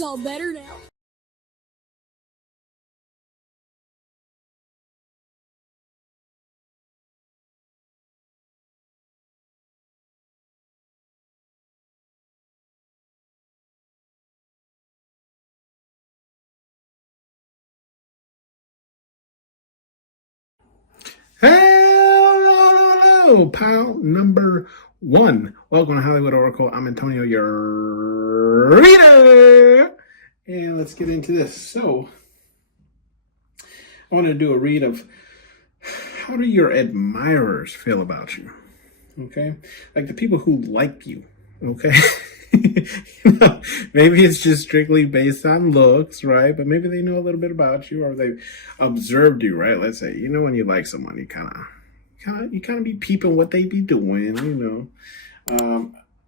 It's all better now. Hello, pal number one. Welcome to Hollywood Oracle. I'm Antonio, your reader. And let's get into this. So, I want to do a read of how do your admirers feel about you? Okay? Like the people who like you. Okay? Maybe it's just strictly based on looks, right? But maybe they know a little bit about you, or they've observed you, right? Let's say, when you like someone, you kind of be peeping what they be doing,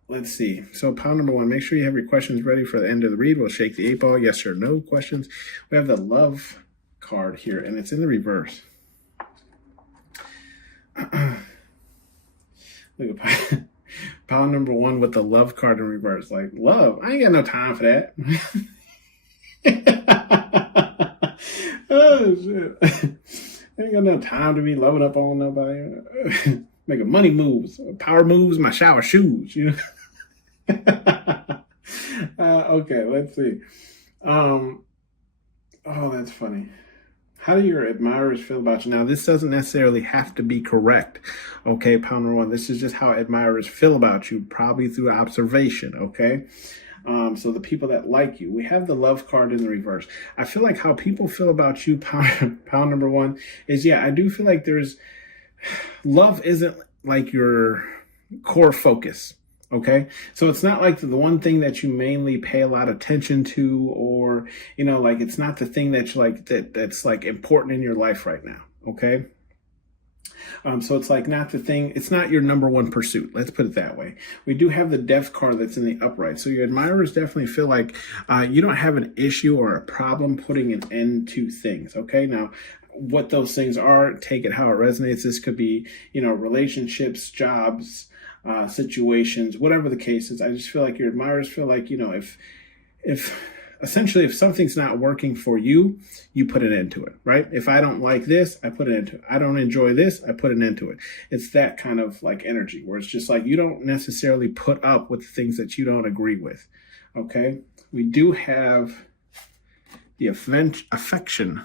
Let's see. So pile number one, make sure you have your questions ready for the end of the read. We'll shake the 8 ball, yes or no questions. We have the love card here, and it's in the reverse. Look at pile number one with the love card in reverse. Like, love? I ain't got no time for that. Oh, shit. I ain't got no time to be loading up on nobody. Making money moves, power moves, my shower shoes, Okay, let's see. Oh, that's funny. How do your admirers feel about you? Now, this doesn't necessarily have to be correct, okay, pound number one. This is just how admirers feel about you, probably through observation, okay? So the people that like you. We have the love card in the reverse. I feel like how people feel about you, pound number one, is, I do feel like love isn't like your core focus. Okay, so it's not like the one thing that you mainly pay a lot of attention to, or like it's not the thing that you like that's like important in your life right now. Okay, so it's like not the thing. It's not your number one pursuit. Let's put it that way. We do have the death card that's in the upright, so your admirers definitely feel like you don't have an issue or a problem putting an end to things. Okay, now, what those things are, take it how it resonates. This could be, relationships, jobs, situations, whatever the case is. I just feel like your admirers feel like, if essentially if something's not working for you, you put an end to it, right? If I don't like this, I put an end to it. I don't enjoy this, I put an end to it. It's that kind of like energy where it's just like you don't necessarily put up with things that you don't agree with. Okay, we do have the affection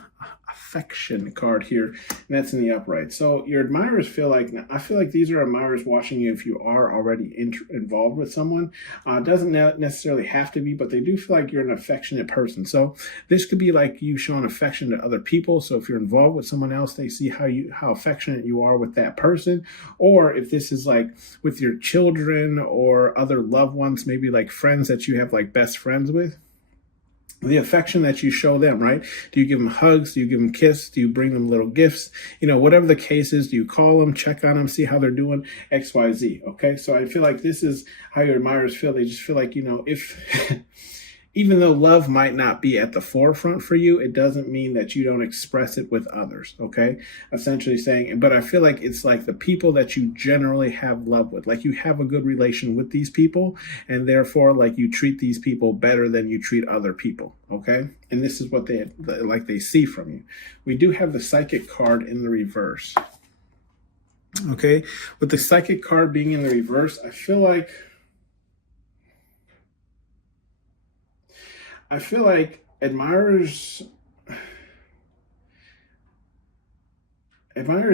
card here, and that's in the upright. So your admirers feel like, I feel like these are admirers watching you if you are already involved with someone. Doesn't necessarily have to be, but they do feel like you're an affectionate person. So this could be like you showing affection to other people. So if you're involved with someone else, they see how affectionate you are with that person. Or if this is like with your children or other loved ones, maybe like friends that you have like best friends with, the affection that you show them, right? Do you give them hugs? Do you give them kisses? Do you bring them little gifts? Whatever the case is, do you call them, check on them, see how they're doing, X, Y, Z, okay? So I feel like this is how your admirers feel. They just feel like, if, even though love might not be at the forefront for you, it doesn't mean that you don't express it with others, okay? Essentially saying, but I feel like it's like the people that you generally have love with, like you have a good relation with these people, and therefore like you treat these people better than you treat other people, okay? And this is what they see from you. We do have the psychic card in the reverse, okay? With the psychic card being in the reverse, I feel like admirers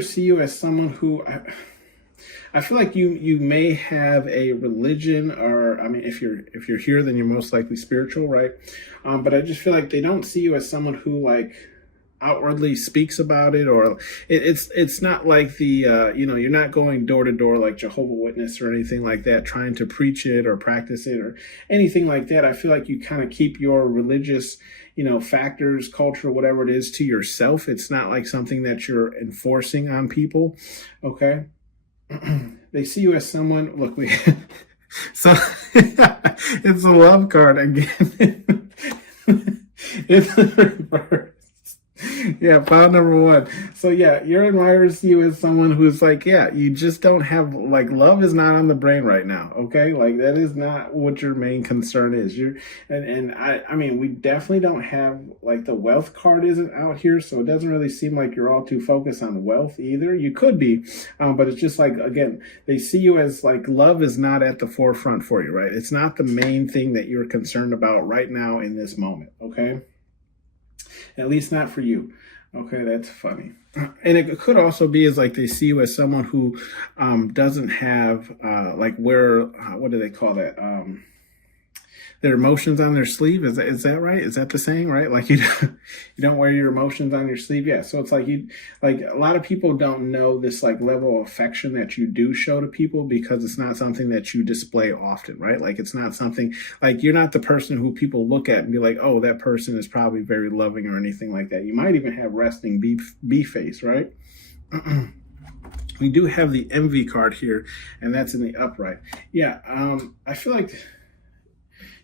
see you as someone who I feel like you may have a religion, or if you're here, then you're most likely spiritual, right? But I just feel like they don't see you as someone who like outwardly speaks about it, or it's not like the you're not going door to door like Jehovah's Witness or anything like that, trying to preach it or practice it or anything like that. I feel like you kind of keep your religious factors, culture, whatever it is, to yourself. It's not like something that you're enforcing on people, okay? They see you as someone, look, so it's a love card again. It's the reverse. Yeah, pile number one. So yeah, your admirers see you as someone who's like, yeah, you just don't have like love is not on the brain right now. Okay, like that is not what your main concern is. You're and I mean we definitely don't have like the wealth card isn't out here, so it doesn't really seem like you're all too focused on wealth either. You could be, but it's just like again, they see you as like love is not at the forefront for you, right? It's not the main thing that you're concerned about right now in this moment. Okay. At least not for you. Okay, that's funny. And it could also be as like they see you as someone who doesn't have like what do they call that? Their emotions on their sleeve. Is that right? Is that the saying, right? Like you don't wear your emotions on your sleeve. Yeah. So it's like like a lot of people don't know this like level of affection that you do show to people because it's not something that you display often, right? Like it's not something like you're not the person who people look at and be like, oh, that person is probably very loving or anything like that. You might even have resting bee face, right? We do have the envy card here, and that's in the upright. Yeah. I feel like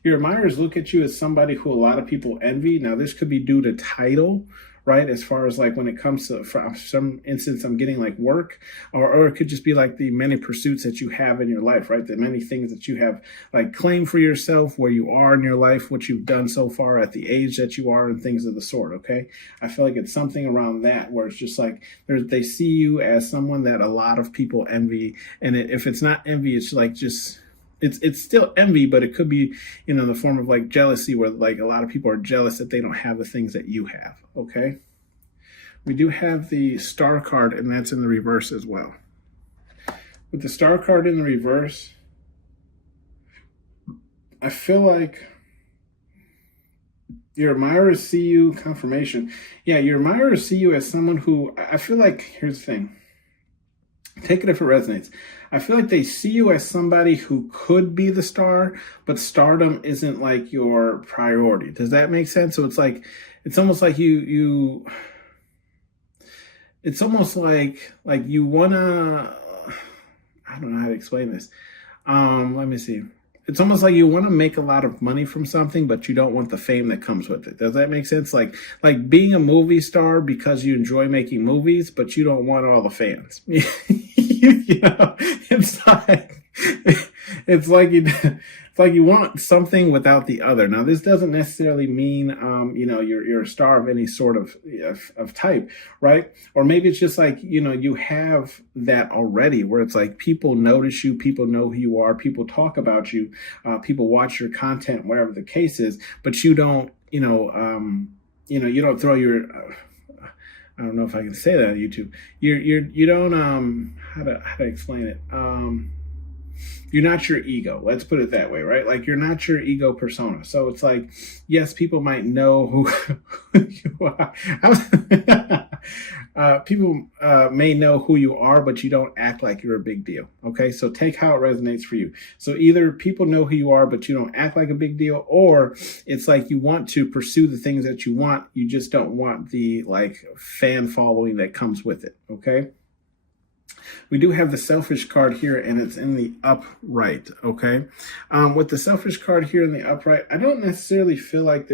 your admirers look at you as somebody who a lot of people envy. Now, this could be due to title, right? As far as like when it comes to, for some instance, I'm getting like work, or it could just be like the many pursuits that you have in your life, right? The many things that you have like claim for yourself, where you are in your life, what you've done so far at the age that you are, and things of the sort. Okay, I feel like it's something around that where it's just like they see you as someone that a lot of people envy, and if it's not envy, it's like just it's still envy, but it could be, in the form of like jealousy, where like a lot of people are jealous that they don't have the things that you have. Okay. We do have the star card, and that's in the reverse as well. With the star card in the reverse, I feel like your admirers see you, confirmation. Yeah, your admirers see you as someone who, I feel like, here's the thing. Take it if it resonates. I feel like they see you as somebody who could be the star, but stardom isn't like your priority. Does that make sense? So it's like, it's almost like it's almost like you wanna, I don't know how to explain this. Let me see. It's almost like you want to make a lot of money from something, but you don't want the fame that comes with it. Does that make sense? Like being a movie star because you enjoy making movies, but you don't want all the fans. It's like it's like you want something without the other. Now, this doesn't necessarily mean you're a star of any sort of type, right? Or maybe it's just like you have that already, where it's like people notice you, people know who you are, people talk about you, people watch your content, whatever the case is, but you don't you don't throw your I don't know if I can say that on YouTube. You don't how to explain it. You're not your ego. Let's put it that way, right? Like you're not your ego persona. So it's like, yes, people might know who you are. People may know who you are, but you don't act like you're a big deal. Okay, so take how it resonates for you. So either people know who you are, but you don't act like a big deal, or it's like you want to pursue the things that you want. You just don't want the like fan following that comes with it. Okay. We do have the selfish card here, and it's in the upright, okay? With the selfish card here in the upright, I don't necessarily feel like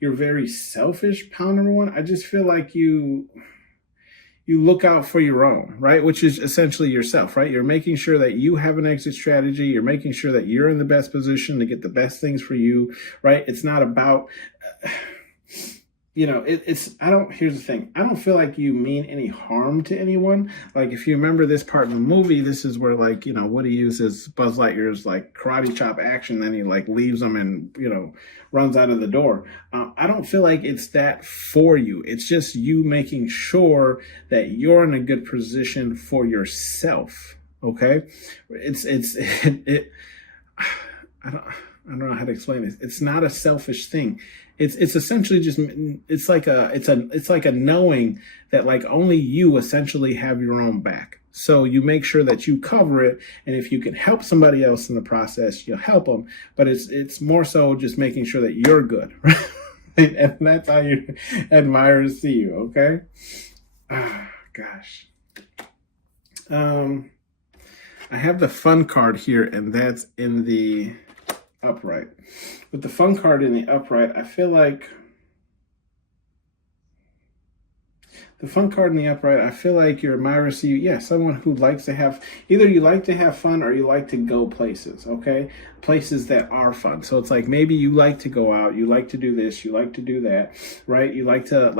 you're very selfish, pound number one. I just feel like you look out for your own, right? Which is essentially yourself, right? You're making sure that you have an exit strategy. You're making sure that you're in the best position to get the best things for you, right? It's not about... here's the thing. I don't feel like you mean any harm to anyone. Like, if you remember this part in the movie, this is where, like, Woody uses Buzz Lightyear's, like, karate chop action, then he, like, leaves them and, runs out of the door. I don't feel like it's that for you. It's just you making sure that you're in a good position for yourself, okay? I don't know how to explain this. It's not a selfish thing. It's essentially just it's like a knowing that like only you essentially have your own back. So you make sure that you cover it, and if you can help somebody else in the process, you'll help them. But it's more so just making sure that you're good, right? And that's how your admirers see you. Okay. Gosh. I have the fun card here, and that's in the upright. With the fun card in the upright, I feel like The fun card in the upright, I feel like your admirer see you, yeah, someone who likes to have, either you like to have fun or you like to go places, okay? Places that are fun. So it's like maybe you like to go out, you like to do this, you like to do that, right? You like to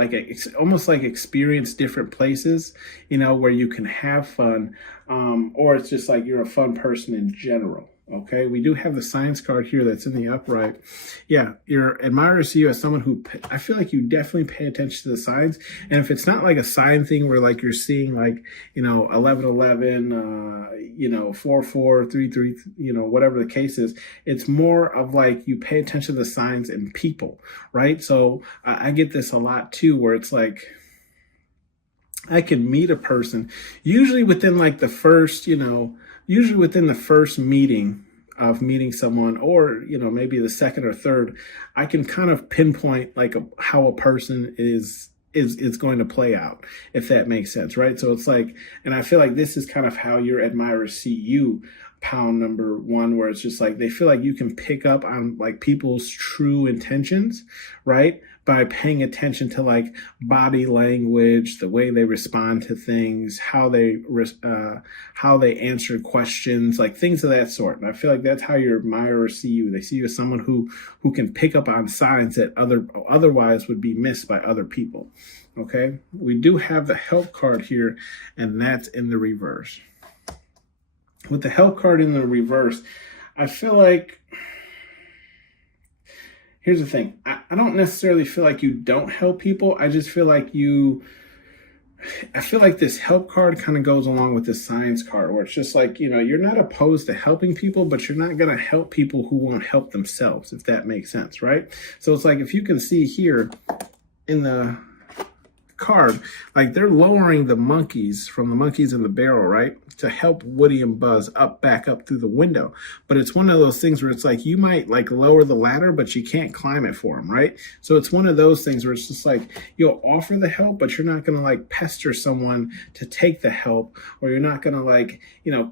almost like experience different places, where you can have fun, or it's just like you're a fun person in general. Okay, we do have the signs card here that's in the upright. Yeah, your admirer see you as someone who, I feel like you definitely pay attention to the signs. And if it's not like a sign thing where like you're seeing like, 1111, 4433, whatever the case is, it's more of like you pay attention to the signs and people, right? So I get this a lot too, where it's like, I can meet a person usually within like the first, usually within the first meeting of meeting someone, or maybe the second or third, I can kind of pinpoint like how a person is going to play out, if that makes sense, right? So it's like, and I feel like this is kind of how your admirers see you, pound number one, where it's just like they feel like you can pick up on like people's true intentions, right? By paying attention to like body language, the way they respond to things, how they answer questions, like things of that sort. And I feel like that's how your admirers see you. They see you as someone who can pick up on signs that otherwise would be missed by other people. Okay, we do have the help card here, and that's in the reverse. With the help card in the reverse, I feel like, here's the thing. I don't necessarily feel like you don't help people. I just feel like I feel like this help card kind of goes along with this science card, where it's just like, you're not opposed to helping people, but you're not going to help people who won't help themselves, if that makes sense, right? So it's like, if you can see here in the card, like they're lowering the monkeys from the monkeys in the barrel, right, to help Woody and Buzz back up through the window. But it's one of those things where it's like you might like lower the ladder, but you can't climb it for them, right? So it's one of those things where it's just like you'll offer the help, but you're not going to like pester someone to take the help, or you're not going to like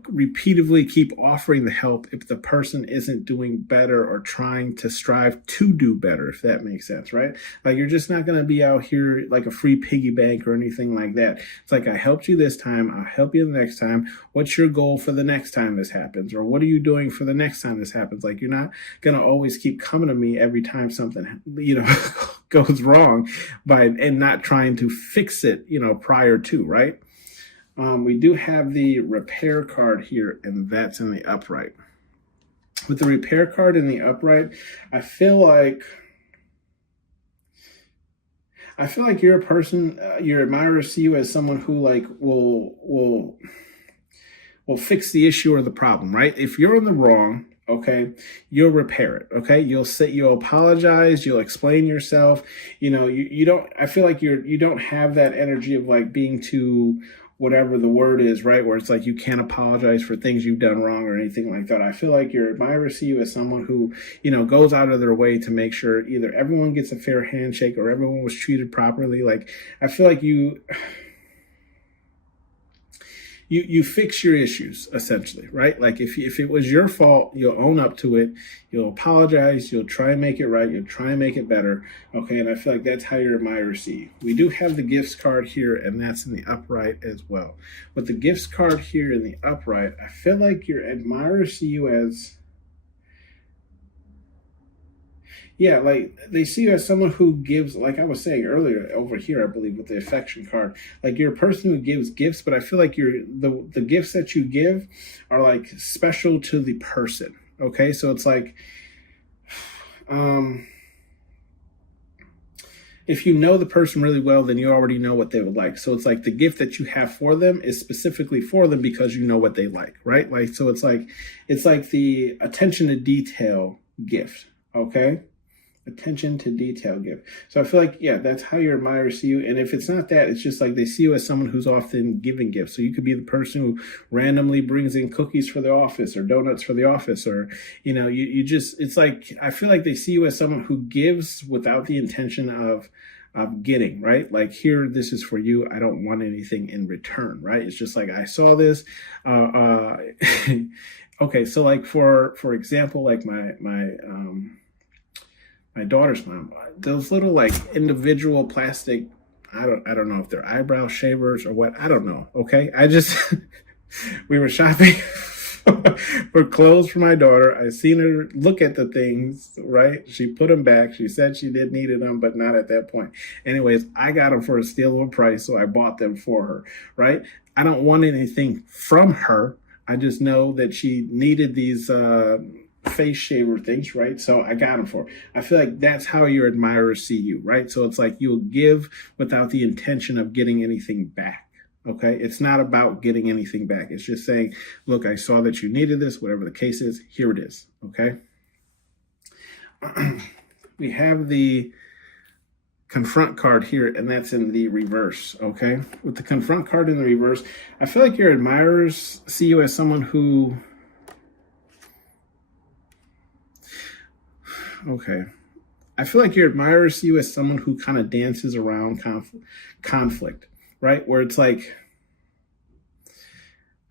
repeatedly keep offering the help if the person isn't doing better or trying to strive to do better, if that makes sense, right? Like you're just not going to be out here like a free piggy bank or anything like that. It's like, I helped you this time, I'll help you the next time. What's your goal for the next time this happens? Or what are you doing for the next time this happens? Like, you're not going to always keep coming to me every time something, goes wrong and not trying to fix it, prior to, right? We do have the repair card here, and that's in the upright. With the repair card in the upright, I feel like you're a person, your admirers see you as someone who like will fix the issue or the problem, right? If you're in the wrong, okay, you'll repair it, okay? You'll apologize, you'll explain yourself. You don't, I feel like you don't have that energy of like being too, whatever the word is, right? Where it's like you can't apologize for things you've done wrong or anything like that. I feel like your admirers see you as someone who, goes out of their way to make sure either everyone gets a fair handshake or everyone was treated properly. Like, I feel like you fix your issues, essentially, right? Like if it was your fault, you'll own up to it, you'll apologize, you'll try and make it right, you'll try and make it better, okay? And I feel like that's how your admirers see you. We do have the gifts card here, and that's in the upright as well. With the gifts card here in the upright, I feel like your admirers see you as, yeah, like they see you as someone who gives, like I was saying earlier over here, I believe with the affection card, like you're a person who gives gifts, but I feel like the gifts that you give are like special to the person. Okay. So it's like, if you know the person really well, then you already know what they would like. So it's like the gift that you have for them is specifically for them because you know what they like, right? Like, so it's like the attention to detail gift. Okay. Attention to detail gift. So I feel like, yeah, that's how your admirers see you. And if it's not that, it's just like they see you as someone who's often giving gifts. So you could be the person who randomly brings in cookies for the office or donuts for the office, or, you just, it's like, I feel like they see you as someone who gives without the intention of getting, right? Like, here, this is for you. I don't want anything in return, right? It's just like, I saw this. Okay. So like, for example, like my daughter's mom, those little like individual plastic I don't know if they're eyebrow shavers or what. I don't know. Okay. I just, we were shopping for clothes for my daughter. I seen her look at the things, right? She put them back. She said she did needed them, but not at that point. Anyways, I got them for a steal of a price, so I bought them for her, right? I don't want anything from her. I just know that she needed these face shaver things, right? So I got them for her. I feel like that's how your admirers see you, right? So it's like you'll give without the intention of getting anything back. Okay, it's not about getting anything back. It's just saying, look, I saw that you needed this, whatever the case is, here it is. Okay. We have the confront card here, and that's in the reverse. Okay. With the confront card in the reverse, I feel like your admirers see you as someone who, okay. I feel like your admirers see you as someone who kind of dances around conflict, right? Where it's like,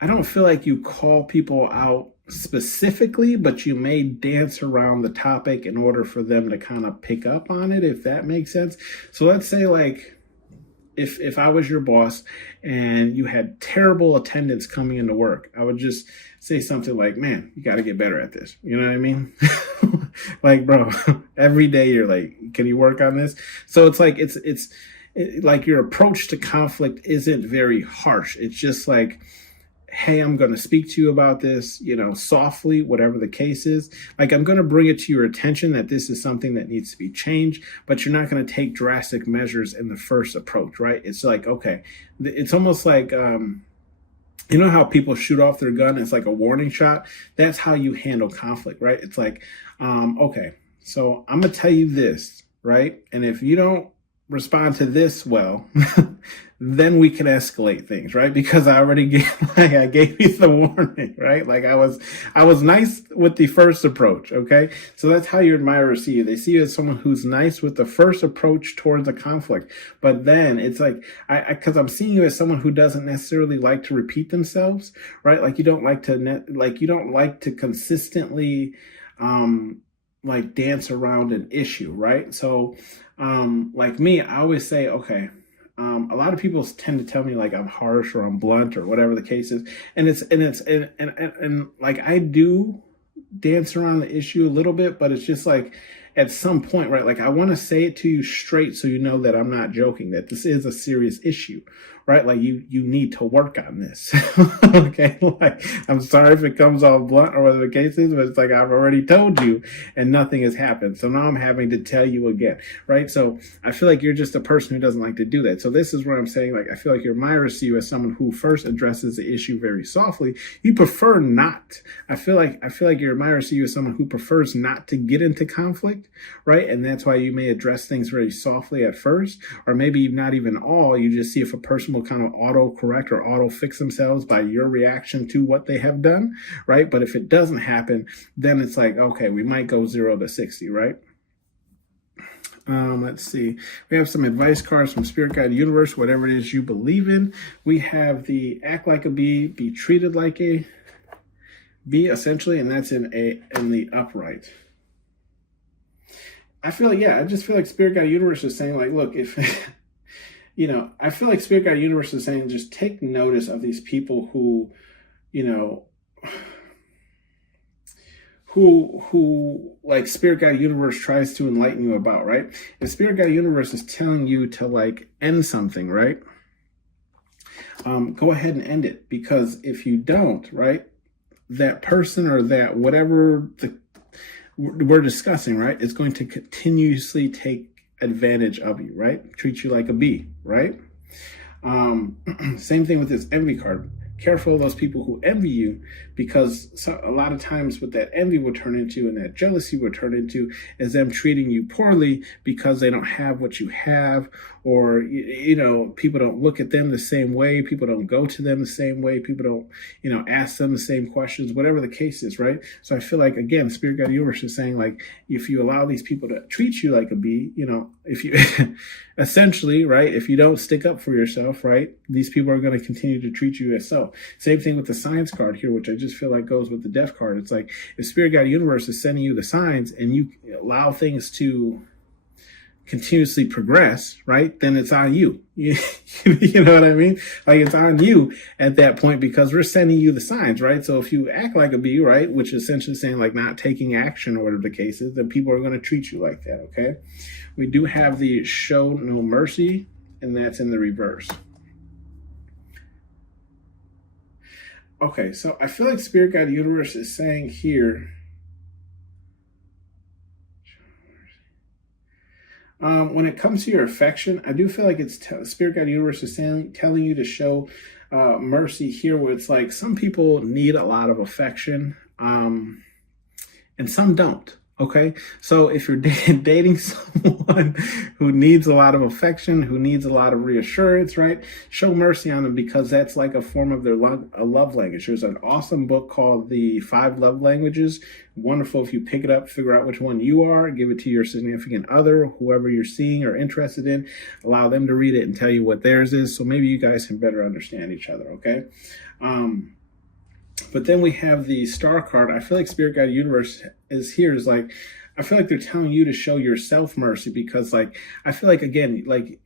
I don't feel like you call people out specifically, but you may dance around the topic in order for them to kind of pick up on it, if that makes sense. So let's say like, if I was your boss and you had terrible attendance coming into work, I would just say something like, man, you got to get better at this. You know what I mean? Like, bro, every day you're like, can you work on this? So it's like, like your approach to conflict isn't very harsh. It's just like, hey, I'm going to speak to you about this, you know, softly, whatever the case is. Like, I'm going to bring it to your attention that this is something that needs to be changed, but you're not going to take drastic measures in the first approach, right? It's like, okay, it's almost like, you know how people shoot off their gun? It's like a warning shot. That's how you handle conflict, right? It's like, okay, so I'm going to tell you this, right? And if you don't respond to this well, then we can escalate things, right? Because I already gave you the warning, right? Like I was nice with the first approach, okay? So that's how your admirers see you. They see you as someone who's nice with the first approach towards a conflict. But then it's like, because I'm seeing you as someone who doesn't necessarily like to repeat themselves, right? Like you don't like to consistently, like dance around an issue, right? So, like me, I always say, okay, a lot of people tend to tell me like I'm harsh or I'm blunt or whatever the case is. And like I do dance around the issue a little bit, but it's just like at some point, right? Like I want to say it to you straight so you know that I'm not joking, that this is a serious issue, right? Like you need to work on this. Okay. Like I'm sorry if it comes off blunt or whatever the case is, but it's like I've already told you and nothing has happened. So now I'm having to tell you again, right? So I feel like you're just a person who doesn't like to do that. So this is where I'm saying, like, I feel like your admirers see you as someone who first addresses the issue very softly. You prefer not. I feel like your admirers see you as someone who prefers not to get into conflict, right? And that's why you may address things very softly at first, or maybe not even all. You just see if a person will kind of auto correct or auto fix themselves by your reaction to what they have done, right? But if it doesn't happen, then it's like, okay, we might go 0 to 60, right? Let's see. We have some advice cards from Spirit Guide Universe, whatever it is you believe in. We have the act like a bee, be treated like a bee, essentially, and that's in the upright. I just feel like Spirit Guide Universe is saying, like, look, if you know, I feel like Spirit Guide Universe is saying, just take notice of these people who, you know, who like Spirit Guide Universe tries to enlighten you about, right? If Spirit Guide Universe is telling you to like end something, right? Go ahead and end it, because if you don't, right, that person or that whatever we're discussing, right, is going to continuously take advantage of you, right? Treat you like a bee, right? Same thing with this envy card. Careful of those people who envy you, because a lot of times what that envy will turn into and that jealousy will turn into is them treating you poorly because they don't have what you have, or, you know, people don't look at them the same way. People don't go to them the same way. People don't, you know, ask them the same questions, whatever the case is, right? So I feel like, again, Spirit Guide Universe is saying, like, if you allow these people to treat you like a bee, you know, if you essentially, right, if you don't stick up for yourself, right, these people are going to continue to treat you as so. Same thing with the signs card here, which I just feel like goes with the death card. It's like, if Spirit Guide Universe is sending you the signs and you allow things to continuously progress, right, then it's on you. You know what I mean? Like, it's on you at that point, because we're sending you the signs, right? So if you act like a bee, right, which is essentially saying like not taking action or whatever the case is, then people are going to treat you like that, okay? We do have the show no mercy, and that's in the reverse. Okay, so I feel like Spirit Guide Universe is saying here, when it comes to your affection, I do feel like it's Spirit Guide Universe is telling you to show mercy here, where it's like some people need a lot of affection, and some don't. Okay, so if you're dating someone who needs a lot of affection, who needs a lot of reassurance, right, show mercy on them, because that's like a form of their love language. There's an awesome book called The 5 Love Languages. Wonderful if you pick it up, figure out which one you are, give it to your significant other, whoever you're seeing or interested in, allow them to read it and tell you what theirs is, so maybe you guys can better understand each other, okay? But then we have the star card. I feel like Spirit Guide Universe is here. Is like, I feel like they're telling you to show yourself mercy, because like, I feel like, again, like,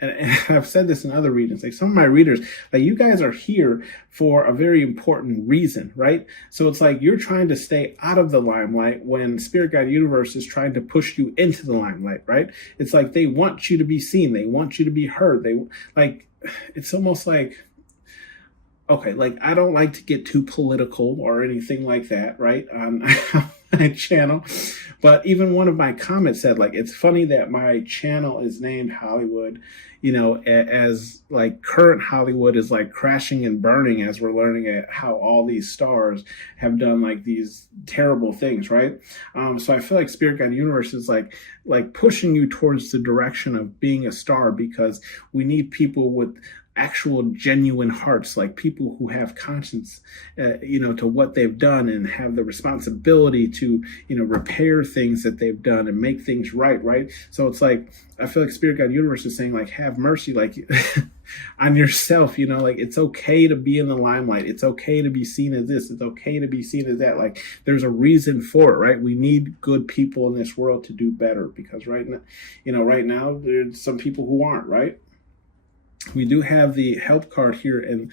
and I've said this in other readings, like some of my readers, like, you guys are here for a very important reason, right? So it's like you're trying to stay out of the limelight when Spirit Guide Universe is trying to push you into the limelight, right? It's like they want you to be seen. They want you to be heard. They like, it's almost like, okay, like, I don't like to get too political or anything like that, right, on my channel. But even one of my comments said, like, it's funny that my channel is named Hollywood, you know, as like current Hollywood is like crashing and burning, as we're learning at how all these stars have done like these terrible things, right? So I feel like Spirit Guide Universe is like pushing you towards the direction of being a star, because we need people with actual genuine hearts, like people who have conscience, you know, to what they've done, and have the responsibility to, you know, repair things that they've done and make things right, right? So it's like, I feel like Spirit Guide Universe is saying, like, have mercy, like, on yourself, you know, like, it's okay to be in the limelight. It's okay to be seen as this. It's okay to be seen as that. Like, there's a reason for it, right? We need good people in this world to do better, because right now, you know, right now, there's some people who aren't, right? We do have the help card here, and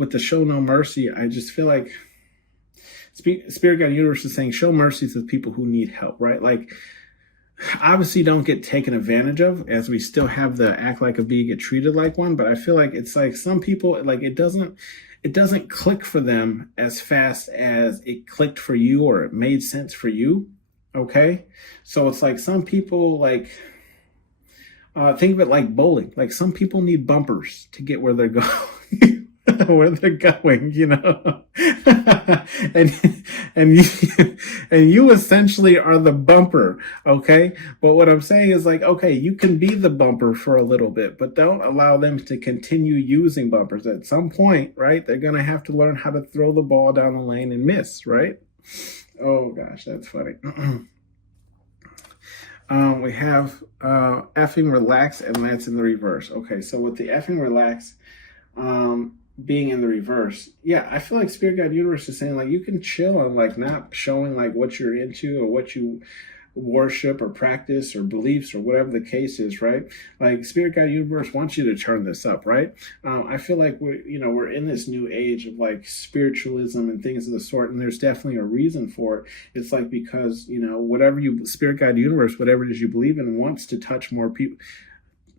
with the show no mercy, I just feel like Spirit Guide Universe is saying show mercy to the people who need help, right? Like, obviously don't get taken advantage of, as we still have the act like a bee, get treated like one, but I feel like it's like some people, like, it doesn't click for them as fast as it clicked for you, or it made sense for you, okay? So it's like some people, like, think of it like bowling. Like, some people need bumpers to get where they're going, where they're going, you know. and you essentially are the bumper, okay? But what I'm saying is, like, okay, you can be the bumper for a little bit, but don't allow them to continue using bumpers. At some point, right, they're gonna have to learn how to throw the ball down the lane and miss, right? Oh gosh, that's funny. We have effing relax, and that's in the reverse. Okay, so with the effing relax being in the reverse, yeah, I feel like Spirit Guide Universe is saying, like, you can chill and, like, not showing, like, what you're into or what you worship or practice or beliefs or whatever the case is, right? Like, Spirit Guide Universe wants you to turn this up, right? I feel like we're in this new age of, like, spiritualism and things of the sort, and there's definitely a reason for it. It's like, because, you know, whatever Spirit Guide Universe, whatever it is you believe in, wants to touch more people.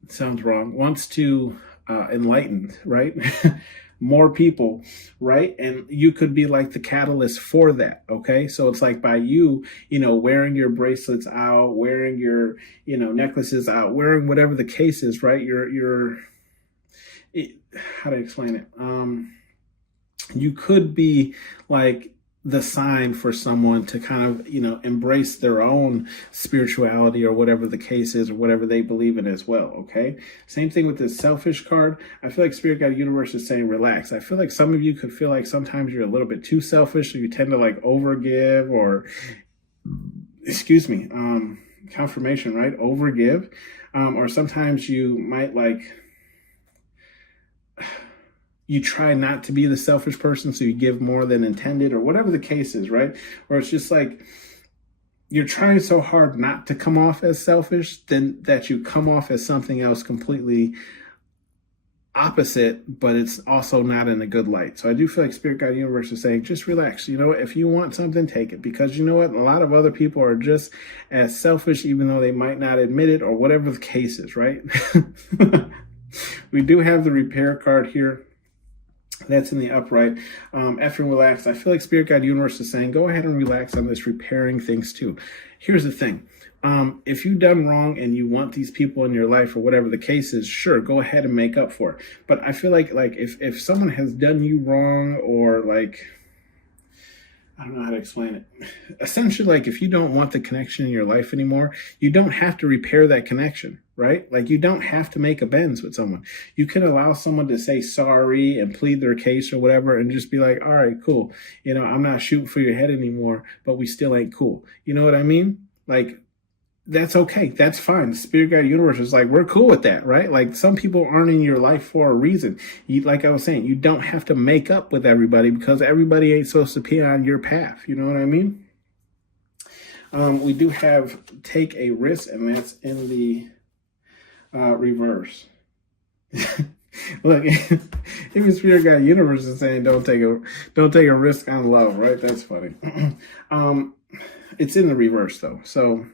Sounds wrong. Wants to enlighten, right? More people, right? And you could be like the catalyst for that, okay? So it's like, by you, you know, wearing your bracelets out, wearing your, you know, necklaces out, wearing whatever the case is, right? How to explain it? You could be like the sign for someone to kind of, you know, embrace their own spirituality or whatever the case is, or whatever they believe in as well, okay? Same thing with the selfish card. I feel like Spirit Guide Universe is saying relax. I feel like some of you could feel like sometimes you're a little bit too selfish, so you tend to, like, overgive, or, excuse me, confirmation, right? Overgive. Or sometimes you might, like, you try not to be the selfish person, so you give more than intended, or whatever the case is, right? Or it's just like, you're trying so hard not to come off as selfish, then that you come off as something else completely opposite, but it's also not in a good light. So I do feel like Spirit Guide Universe is saying, just relax. You know what? If you want something, take it. Because you know what? A lot of other people are just as selfish, even though they might not admit it, or whatever the case is, right? We do have the repair card here. That's in the upright. After relax, I feel like Spirit Guide Universe is saying, go ahead and relax on this repairing things too. Here's the thing. If you've done wrong and you want these people in your life or whatever the case is, sure, go ahead and make up for it. But I feel like if someone has done you wrong, or like, I don't know how to explain it. Essentially, like, if you don't want the connection in your life anymore, you don't have to repair that connection, right? Like, you don't have to make amends with someone. You can allow someone to say sorry and plead their case or whatever, and just be like, all right, cool. You know, I'm not shooting for your head anymore, but we still ain't cool. You know what I mean? Like, that's okay. That's fine. The Spirit Guide Universe is like, we're cool with that, right? Like, some people aren't in your life for a reason. Like I was saying, you don't have to make up with everybody, because everybody ain't supposed to be on your path. You know what I mean? We do have take a risk, and that's in the reverse. Look, even Spirit Guide Universe is saying don't take a risk on love, right? That's funny. It's in the reverse though. So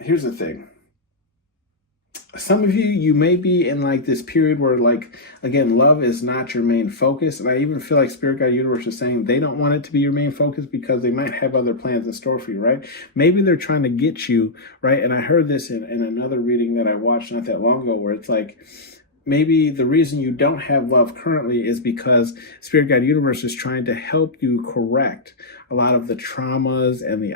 here's the thing. Some of you may be in like this period where, like, again, love is not your main focus. And I even feel like Spirit Guide Universe is saying they don't want it to be your main focus, because they might have other plans in store for you, right? Maybe they're trying to get you, right? And I heard this in another reading that I watched not that long ago, where it's like, maybe the reason you don't have love currently is because Spirit Guide Universe is trying to help you correct a lot of the traumas and the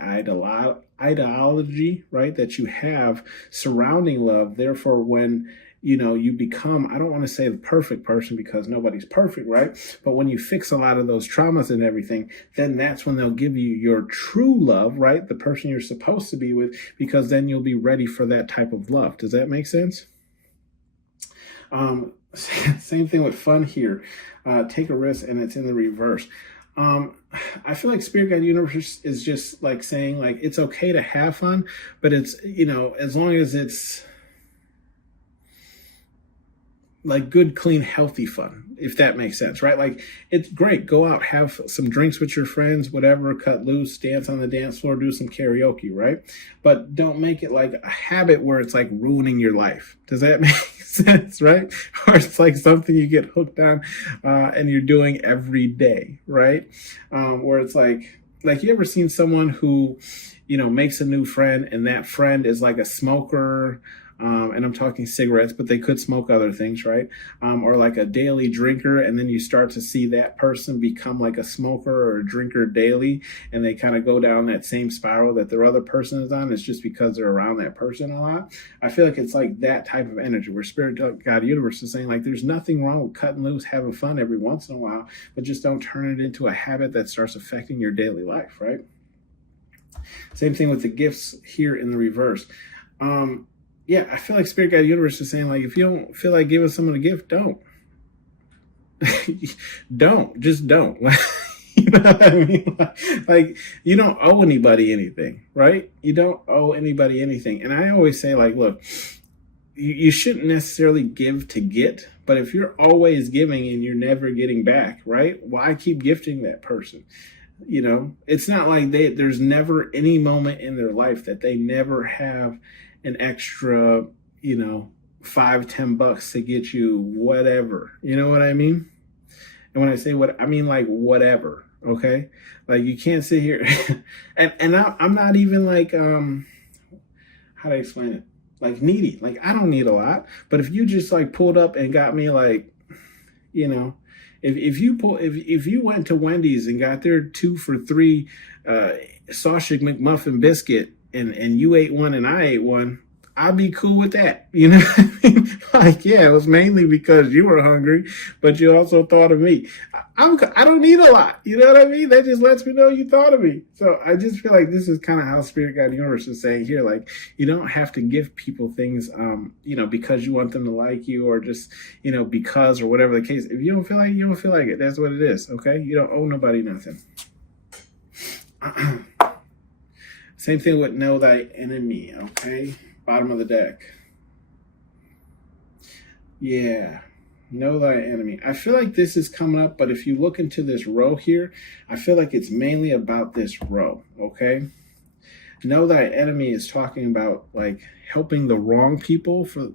ideology, right, that you have surrounding love. Therefore, when you become, I don't want to say the perfect person, because nobody's perfect, right? But when you fix a lot of those traumas and everything, then that's when they'll give you your true love, right? The person you're supposed to be with, because then you'll be ready for that type of love. Does that make sense? Same thing with fun here. Take a risk, and it's in the reverse. I feel like Spirit Guide Universe is just like saying, like, it's okay to have fun, but it's, as long as it's like good, clean, healthy fun, if that makes sense, right? Like, it's great. Go out, have some drinks with your friends, whatever, cut loose, dance on the dance floor, do some karaoke, right? But don't make it like a habit where it's like ruining your life. Does that make sense, right? Or it's like something you get hooked on and you're doing every day, right? Where it's like you ever seen someone who, makes a new friend, and that friend is like a smoker, and I'm talking cigarettes, but they could smoke other things, right? Or like a daily drinker, and then you start to see that person become like a smoker or a drinker daily, and they kind of go down that same spiral that their other person is on. It's just because they're around that person a lot. I feel like it's like that type of energy, where Spirit Guide Universe is saying, like, there's nothing wrong with cutting loose, having fun every once in a while, but just don't turn it into a habit that starts affecting your daily life, right? Same thing with the gifts here in the reverse. Yeah, I feel like Spirit Guide Universe is saying, like, if you don't feel like giving someone a gift, don't. Just don't. You know what I mean? Like, you don't owe anybody anything, right? You don't owe anybody anything. And I always say, like, look, you shouldn't necessarily give to get, but if you're always giving and you're never getting back, right? Why keep gifting that person? It's not like there's never any moment in their life that they never have an extra, $5-10 to get you whatever. You know what I mean? And when I say what I mean, like, whatever. Okay, like, you can't sit here and I'm not even like how to explain it, like, needy. Like, I don't need a lot, but if you just like pulled up and got me, like, if you went to Wendy's and got their 2 for $3 sausage McMuffin biscuit, and you ate one and I ate one, I'd be cool with that. You know what I mean? Like, yeah, it was mainly because you were hungry, but you also thought of me. I don't need a lot. You know what I mean? That just lets me know you thought of me. So I just feel like this is kind of how Spirit Guide Universe is saying here. Like, you don't have to give people things, because you want them to like you, or just, because, or whatever the case. If you don't feel like it, you don't feel like it. That's what it is. Okay. You don't owe nobody nothing. Same thing with know thy enemy, okay? Bottom of the deck. Yeah. Know thy enemy. I feel like this is coming up, but if you look into this row here, I feel like it's mainly about this row, okay? Know thy enemy is talking about like helping the wrong people for,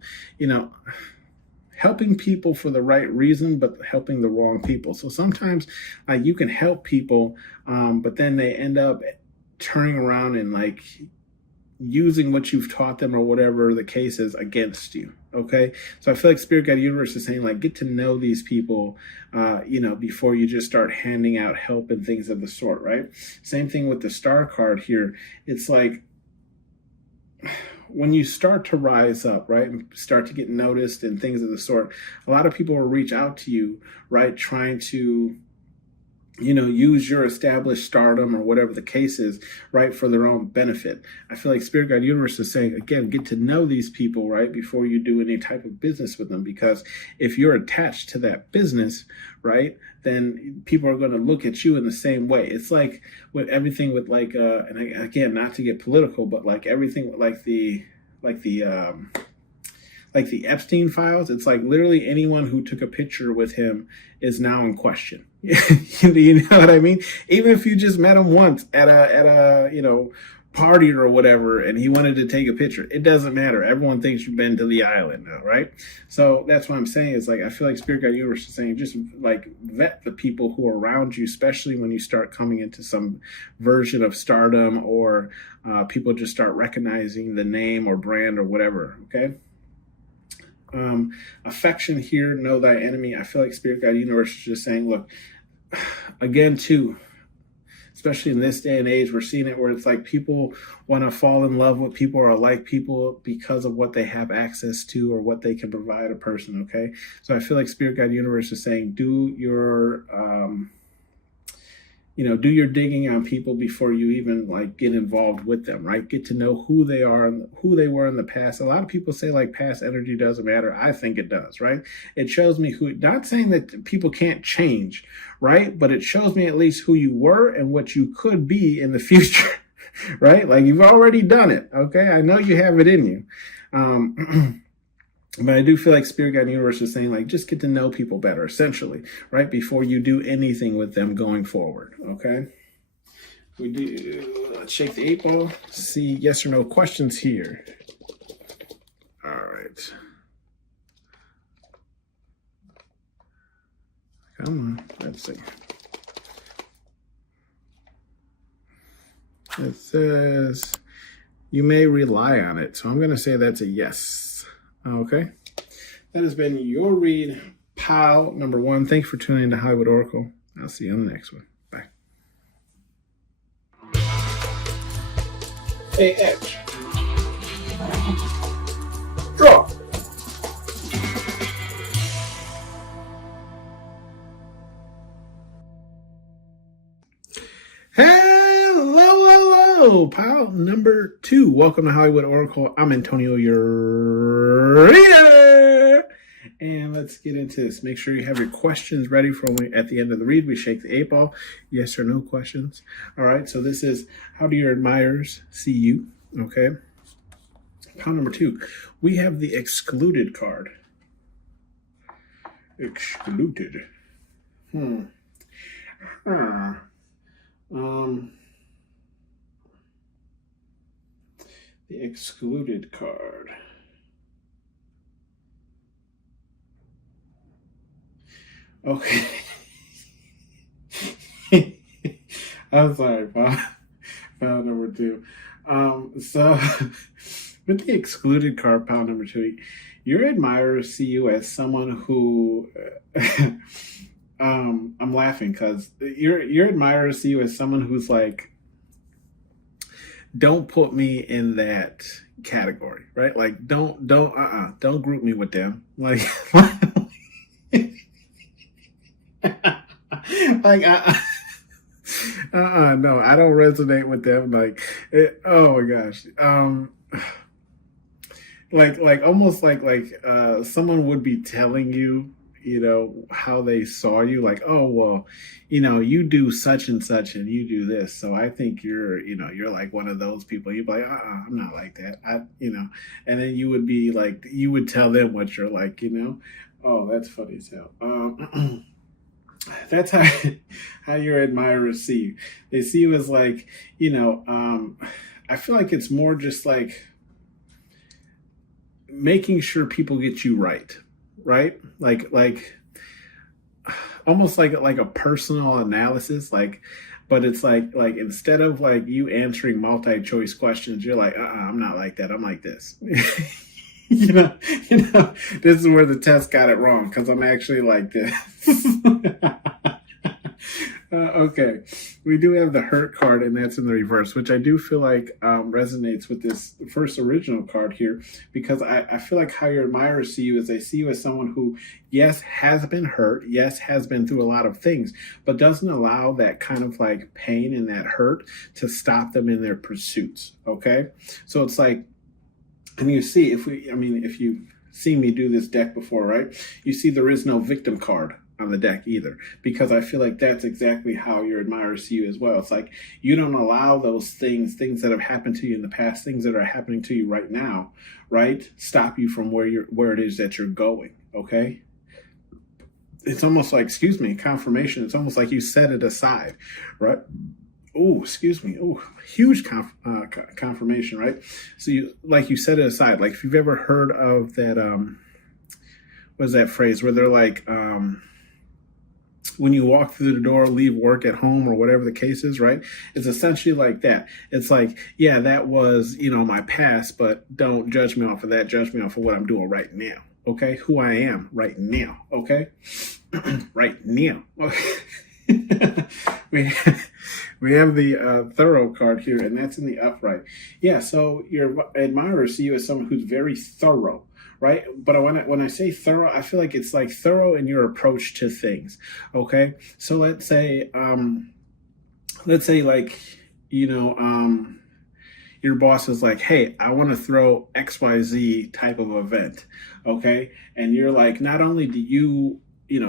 helping people for the right reason, but helping the wrong people. So sometimes like you can help people, but then they end up turning around and like using what you've taught them or whatever the case is against you. Okay. So I feel like Spirit Guide Universe is saying like, get to know these people, before you just start handing out help and things of the sort. Right. Same thing with the star card here. It's like, when you start to rise up, right, and start to get noticed and things of the sort, a lot of people will reach out to you, right, trying to, use your established stardom or whatever the case is, right, for their own benefit. I feel like Spirit Guide Universe is saying, again, get to know these people, right, before you do any type of business with them. Because if you're attached to that business, right, then people are going to look at you in the same way. It's like with everything with like, and again, not to get political, but like everything with like the Epstein files, it's like literally anyone who took a picture with him is now in question. You know what I mean? Even if you just met him once at a party or whatever, and he wanted to take a picture, it doesn't matter. Everyone thinks you've been to the island now, right? So that's what I'm saying is like, I feel like Spirit Guide Universe is saying just like vet the people who are around you, especially when you start coming into some version of stardom or people just start recognizing the name or brand or whatever, okay? Affection here, know thy enemy. I feel like Spirit Guide Universe is just saying, look, again, too, especially in this day and age, we're seeing it where it's like people want to fall in love with people or like people because of what they have access to or what they can provide a person, okay? So I feel like Spirit Guide Universe is saying, do your digging on people before you even like get involved with them, right? Get to know who they are and who they were in the past. A lot of people say like past energy doesn't matter. I think it does, right? It shows me not saying that people can't change, right? But it shows me at least who you were and what you could be in the future, right? Like you've already done it, okay? I know you have it in you. But I do feel like Spirit Guide Universe is saying, like, just get to know people better, essentially, right? Before you do anything with them going forward, okay? Let's shake the 8 ball, see yes or no questions here. All right. Come on, let's see. It says, you may rely on it. So I'm going to say that's a yes. Okay, that has been your read, pal number 1. Thank you for tuning in to Hollywood Oracle. I'll see you on the next one. Bye. Hey, Edge. Draw. Hello, pal number 2. Welcome to Hollywood Oracle. I'm Antonio, your reader. And let's get into this. Make sure you have your questions ready for when at the end of the read. We shake the 8 ball. Yes or no questions. All right, so this is how do your admirers see you? Okay. Pal number 2. We have the excluded card. Excluded. The excluded card. Okay. I'm sorry, pal number 2. So with the excluded card, pal number 2, your admirers see you as someone who I'm laughing because your admirers see you as someone who's like, don't put me in that category, right? Like, don't group me with them. Like, no, I don't resonate with them. Like, oh my gosh, like almost like someone would be telling you, how they saw you, like, oh, well, you do such and such and you do this. So I think you're like one of those people. You'd be like, I'm not like that. And then you would be like, you would tell them what you're like. Oh, that's funny as hell. That's how your admirers see you. They see you as like, I feel like it's more just like making sure people get you right, right? Like almost like a personal analysis, but it's like instead of like you answering multi-choice questions, you're like, I'm not like that. I'm like this. you know, this is where the test got it wrong because I'm actually like this. Okay, we do have the hurt card, and that's in the reverse, which I do feel like resonates with this first original card here, because I feel like how your admirers see you is they see you as someone who, yes, has been hurt, yes, has been through a lot of things, but doesn't allow that kind of like pain and that hurt to stop them in their pursuits, okay? So it's like, and you see, if you've seen me do this deck before, right? You see there is no victim card on the deck either, because I feel like that's exactly how your admirers see you as well. It's like you don't allow those things that have happened to you in the past, things that are happening to you right now, right, stop you from where it is that you're going, okay? It's almost like, confirmation. It's almost like you set it aside, right? Oh, excuse me. Oh, huge confirmation, right? So you set it aside. Like if you've ever heard of that, what is that phrase where they're like, when you walk through the door, leave work at home, or whatever the case is, right? It's essentially like that. It's like, yeah, that was, my past, but don't judge me off of that. Judge me off of what I'm doing right now. Okay? Who I am right now. Okay? Right now. Okay. We have the thorough card here, and that's in the upright. Yeah, so your admirers see you as someone who's very thorough, right? But when I say thorough, I feel like it's like thorough in your approach to things. Okay, so let's say like your boss is like, hey, I want to throw XYZ type of event, okay, and you're like, not only do you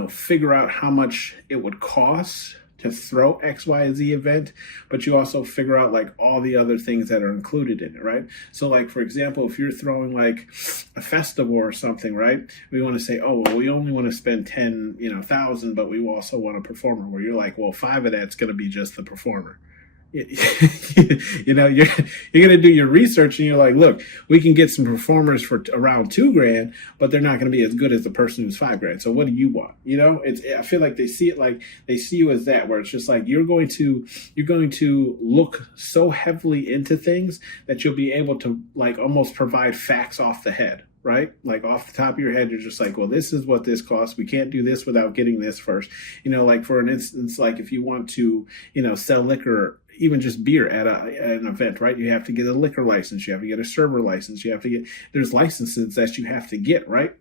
figure out how much it would cost to throw XYZ event, but you also figure out like all the other things that are included in it, right? So like, for example, if you're throwing like a festival or something, right? We want to say, oh, well, we only want to spend 10,000, but we also want a performer, where you're like, well, 5 of that's going to be just the performer. You're going to do your research, and you're like, look, we can get some performers for around $2,000, but they're not going to be as good as the person who's $5,000. So what do you want? I feel like they see it like they see you as that, where it's just like you're going to look so heavily into things that you'll be able to like almost provide facts off the head. Right? Like off the top of your head, you're just like, well, this is what this costs. We can't do this without getting this first. Like for an instance, like if you want to, sell liquor, even just beer at an event, right? You have to get a liquor license. You have to get a server license. There's licenses that you have to get, right?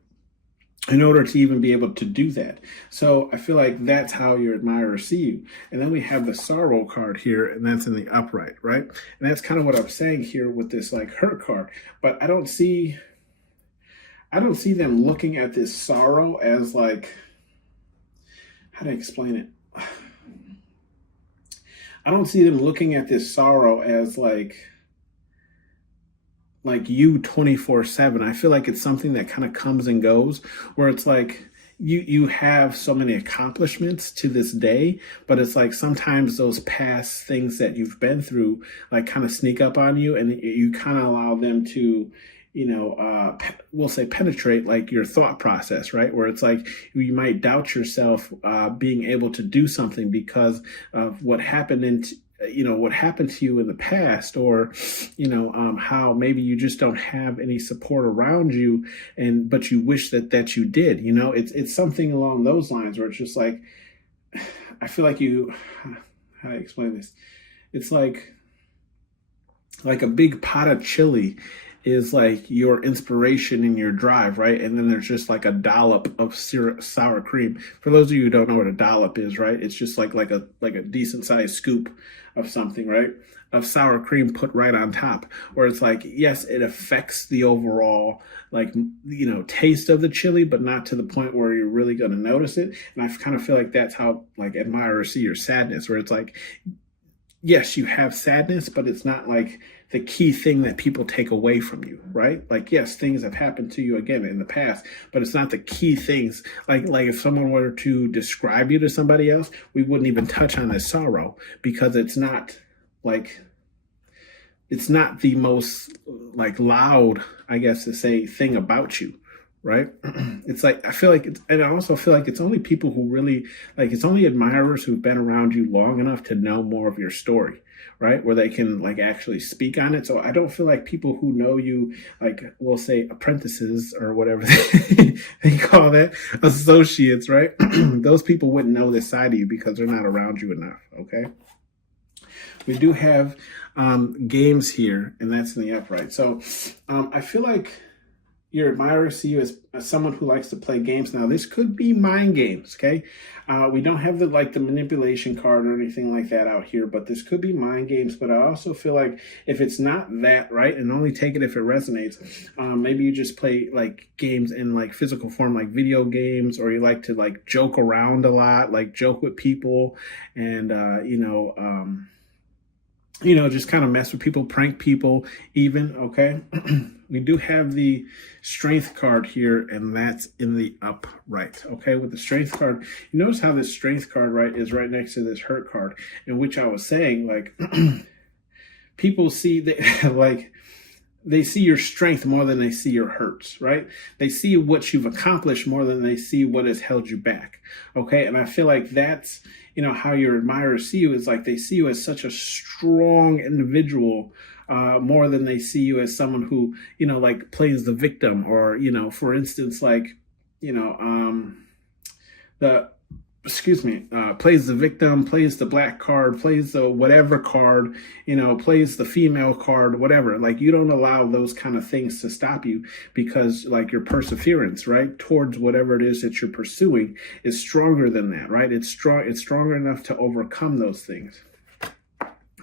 In order to even be able to do that. So I feel like that's how your admirers see you. And then we have the sorrow card here, and that's in the upright, right? And that's kind of what I'm saying here with this like hurt card. But I don't see them looking at this sorrow as like, how to explain it? I don't see them looking at this sorrow as like you 24/7. I feel like it's something that kind of comes and goes, where it's like you have so many accomplishments to this day, but it's like sometimes those past things that you've been through like kind of sneak up on you, and you kind of allow them to we'll say penetrate like your thought process, right? Where it's like you might doubt yourself being able to do something because of what happened what happened to you in the past, or how maybe you just don't have any support around you, but you wish that you did. It's something along those lines, where it's just like, I feel like how do I explain this? It's like a big pot of chili, is like your inspiration and your drive, right? And then there's just like a dollop of sour cream. For those of you who don't know what a dollop is, right? It's just like a decent sized scoop of something, right? Of sour cream put right on top, where it's like, yes, it affects the overall, like, taste of the chili, but not to the point where you're really going to notice it. And I kind of feel like that's how like admirers see your sadness, where it's like, yes, you have sadness, but it's not like the key thing that people take away from you, right? Like, yes, things have happened to you again in the past, but it's not the key things. Like if someone were to describe you to somebody else, we wouldn't even touch on this sorrow, because it's not the most like loud, I guess to say, thing about you, right? It's like, I feel like and I also feel like it's only people who really, like, it's only admirers who've been around you long enough to know more of your story, right? Where they can like actually speak on it. So I don't feel like people who know you, like, we'll say apprentices or whatever they call that, associates, right? Those people wouldn't know this side of you because they're not around you enough, okay? We do have games here, and that's in the upright. So I feel like your admirers see you as someone who likes to play games. Now, this could be mind games, okay? We don't have the manipulation card or anything like that out here, but this could be mind games. But I also feel like if it's not that, right, and only take it if it resonates, maybe you just play like games in like physical form, like video games, or you like to like joke around a lot, like joke with people, and just kind of mess with people, prank people even, okay? We do have the strength card here, and that's in the upright, okay? With the strength card, you notice how this strength card, right, is right next to this hurt card, in which I was saying, like, people see that, they see your strength more than they see your hurts, right? They see what you've accomplished more than they see what has held you back, okay? And I feel like that's, how your admirers see you, is like they see you as such a strong individual, more than they see you as someone who, like plays the victim, or, for instance, like, plays the victim, plays the black card, plays the whatever card, plays the female card, whatever. Like, you don't allow those kind of things to stop you, because like your perseverance, right, towards whatever it is that you're pursuing is stronger than that, right? It's stronger enough to overcome those things.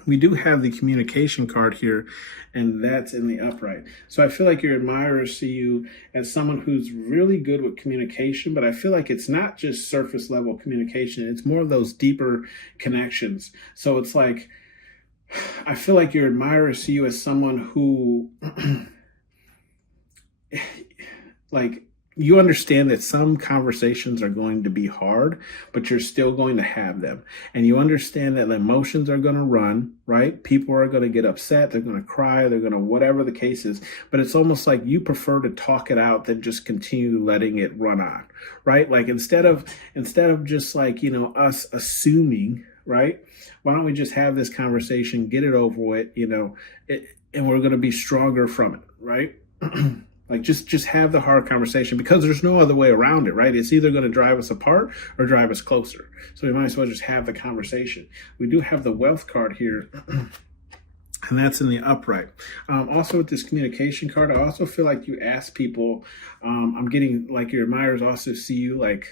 We do have the communication card here, and that's in the upright. So I feel like your admirers see you as someone who's really good with communication, but I feel like it's not just surface level communication. It's more of those deeper connections. So it's like, I feel like your admirers see you as someone who, like, you understand that some conversations are going to be hard, but you're still going to have them. And you understand that emotions are going to run, right? People are going to get upset. They're going to cry. They're going to, whatever the case is. But it's almost like you prefer to talk it out than just continue letting it run on, right? Like, instead of just like, us assuming, right? Why don't we just have this conversation, get it over with, and we're going to be stronger from it, right? Like, just have the hard conversation, because there's no other way around it, right? It's either going to drive us apart or drive us closer. So we might as well just have the conversation. We do have the wealth card here, and that's in the upright. Also with this communication card, I also feel like you ask people, I'm getting like your admirers also see you like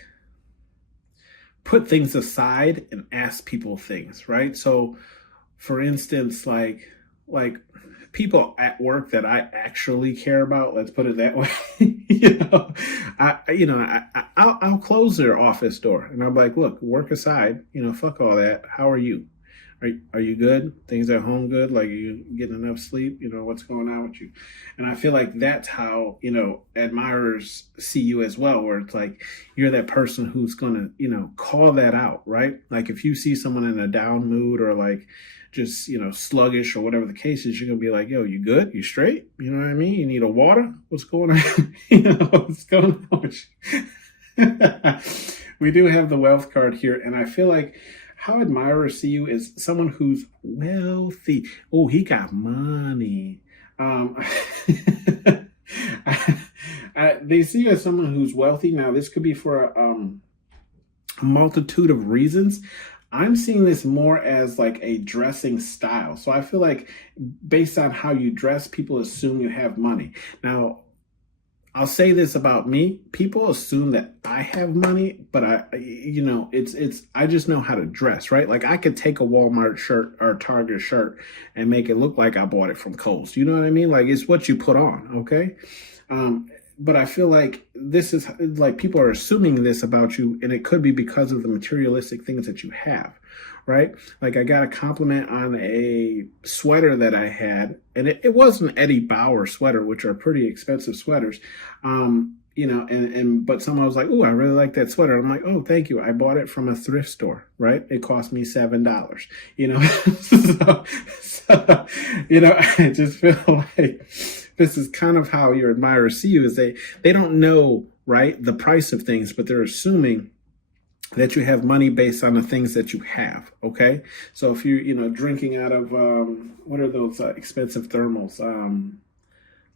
put things aside and ask people things, right? So for instance, like people at work that I actually care about, let's put it that way, I'll close their office door, and I'm like, look, work aside, fuck all that. How are you? Are you good? Things at home good? Like, are you getting enough sleep? What's going on with you? And I feel like that's how, admirers see you as well, where it's like, you're that person who's going to, call that out, right? Like, if you see someone in a down mood, or like just, sluggish, or whatever the case is, you're going to be like, yo, you good? You straight? You know what I mean? You need a water? What's going on? What's going on with you? We do have the wealth card here, and I feel like how admirers see you is someone who's wealthy. Oh, he got money. They see you as someone who's wealthy. Now, this could be for a multitude of reasons. I'm seeing this more as like a dressing style. So I feel like based on how you dress, people assume you have money. Now, I'll say this about me. People assume that I have money, but I just know how to dress, right? Like I could take a Walmart shirt or a Target shirt and make it look like I bought it from Kohl's. You know what I mean? Like it's what you put on, okay? But I feel like this is like people are assuming this about you, and it could be because of the materialistic things that you have, right? Like I got a compliment on a sweater that I had, and it was an Eddie Bauer sweater, which are pretty expensive sweaters. But someone was like, "Oh, I really like that sweater." I'm like, "Oh, thank you. I bought it from a thrift store, right? It cost me $7." I just feel like this is kind of how your admirers see you, is they don't know, right, the price of things, but they're assuming that you have money based on the things that you have. Okay, so if you're drinking out of what are those expensive thermals,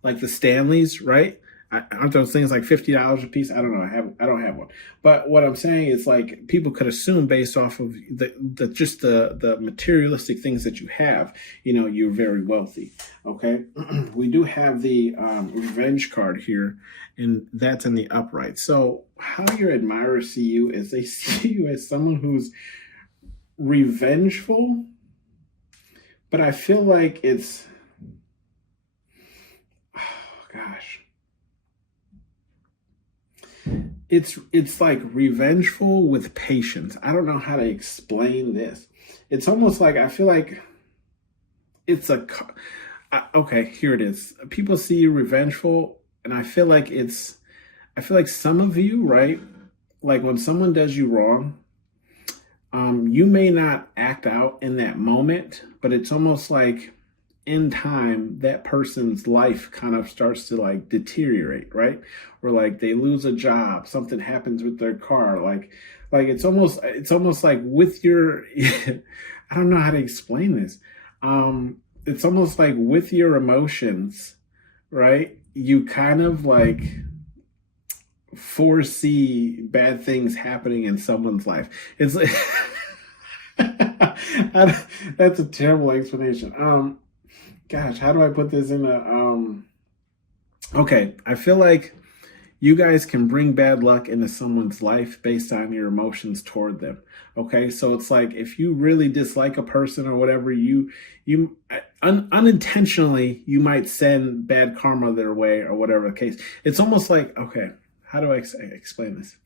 like the Stanleys, right? Aren't those things like $50 a piece? I don't know. I don't have one. But what I'm saying is like people could assume based off of the materialistic things that you have, you're very wealthy. Okay, we do have the revenge card here, and that's in the upright. So how your admirers see you is they see you as someone who's revengeful, but I feel like it's, oh gosh. It's like revengeful with patience. I don't know how to explain this. It's almost like I feel like it's okay, here it is. People see you revengeful, and I feel like some of you, right? Like when someone does you wrong, you may not act out in that moment, but it's almost like in time that person's life kind of starts to like deteriorate, right? Or like they lose a job, something happens with their car, like it's almost like with your I don't know how to explain this. It's almost like with your emotions, right? You kind of like foresee bad things happening in someone's life. It's like that's a terrible explanation. Gosh, how do I put this in okay, I feel like you guys can bring bad luck into someone's life based on your emotions toward them. Okay, so it's like if you really dislike a person or whatever, you unintentionally you might send bad karma their way or whatever the case. It's almost like, okay, how do I explain this?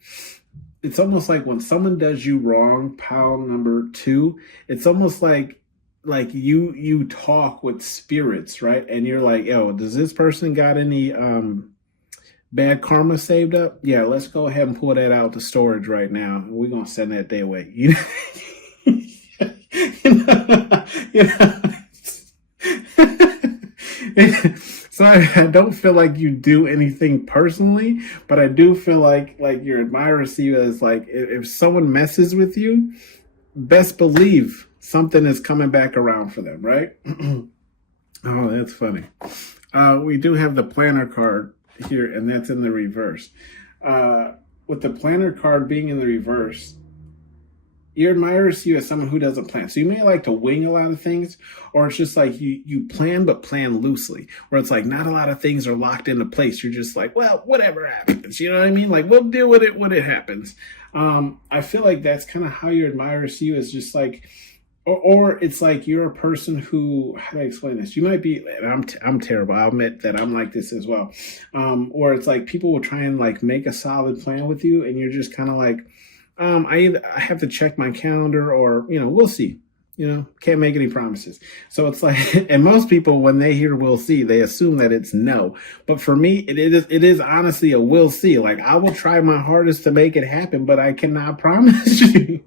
It's almost like when someone does you wrong, pile number 2, it's almost like you talk with spirits, right? And you're like, yo, does this person got any bad karma saved up? Yeah, let's go ahead and pull that out to storage right now. We're gonna send that day away. So I don't feel like you do anything personally, but I do feel like your admirers see you as like if someone messes with you, best believe something is coming back around for them, right? Oh, that's funny. We do have the planner card here, and that's in the reverse. With the planner card being in the reverse, your admirers see you as someone who doesn't plan. So you may like to wing a lot of things, or it's just like you plan, but plan loosely, where it's like not a lot of things are locked into place. You're just like, well, whatever happens, you know what I mean? Like we'll deal with it when it happens. I feel like that's kind of how your admirers see you, as just like, or it's like you're a person who, how do I explain this? You might be, and I'm terrible. I'll admit that I'm like this as well. Or it's like people will try and like make a solid plan with you, and you're just kind of like, I have to check my calendar, or we'll see. Can't make any promises. So it's like, and most people when they hear "we'll see," they assume that it's no. But for me, it is honestly a "we'll see." Like I will try my hardest to make it happen, but I cannot promise you.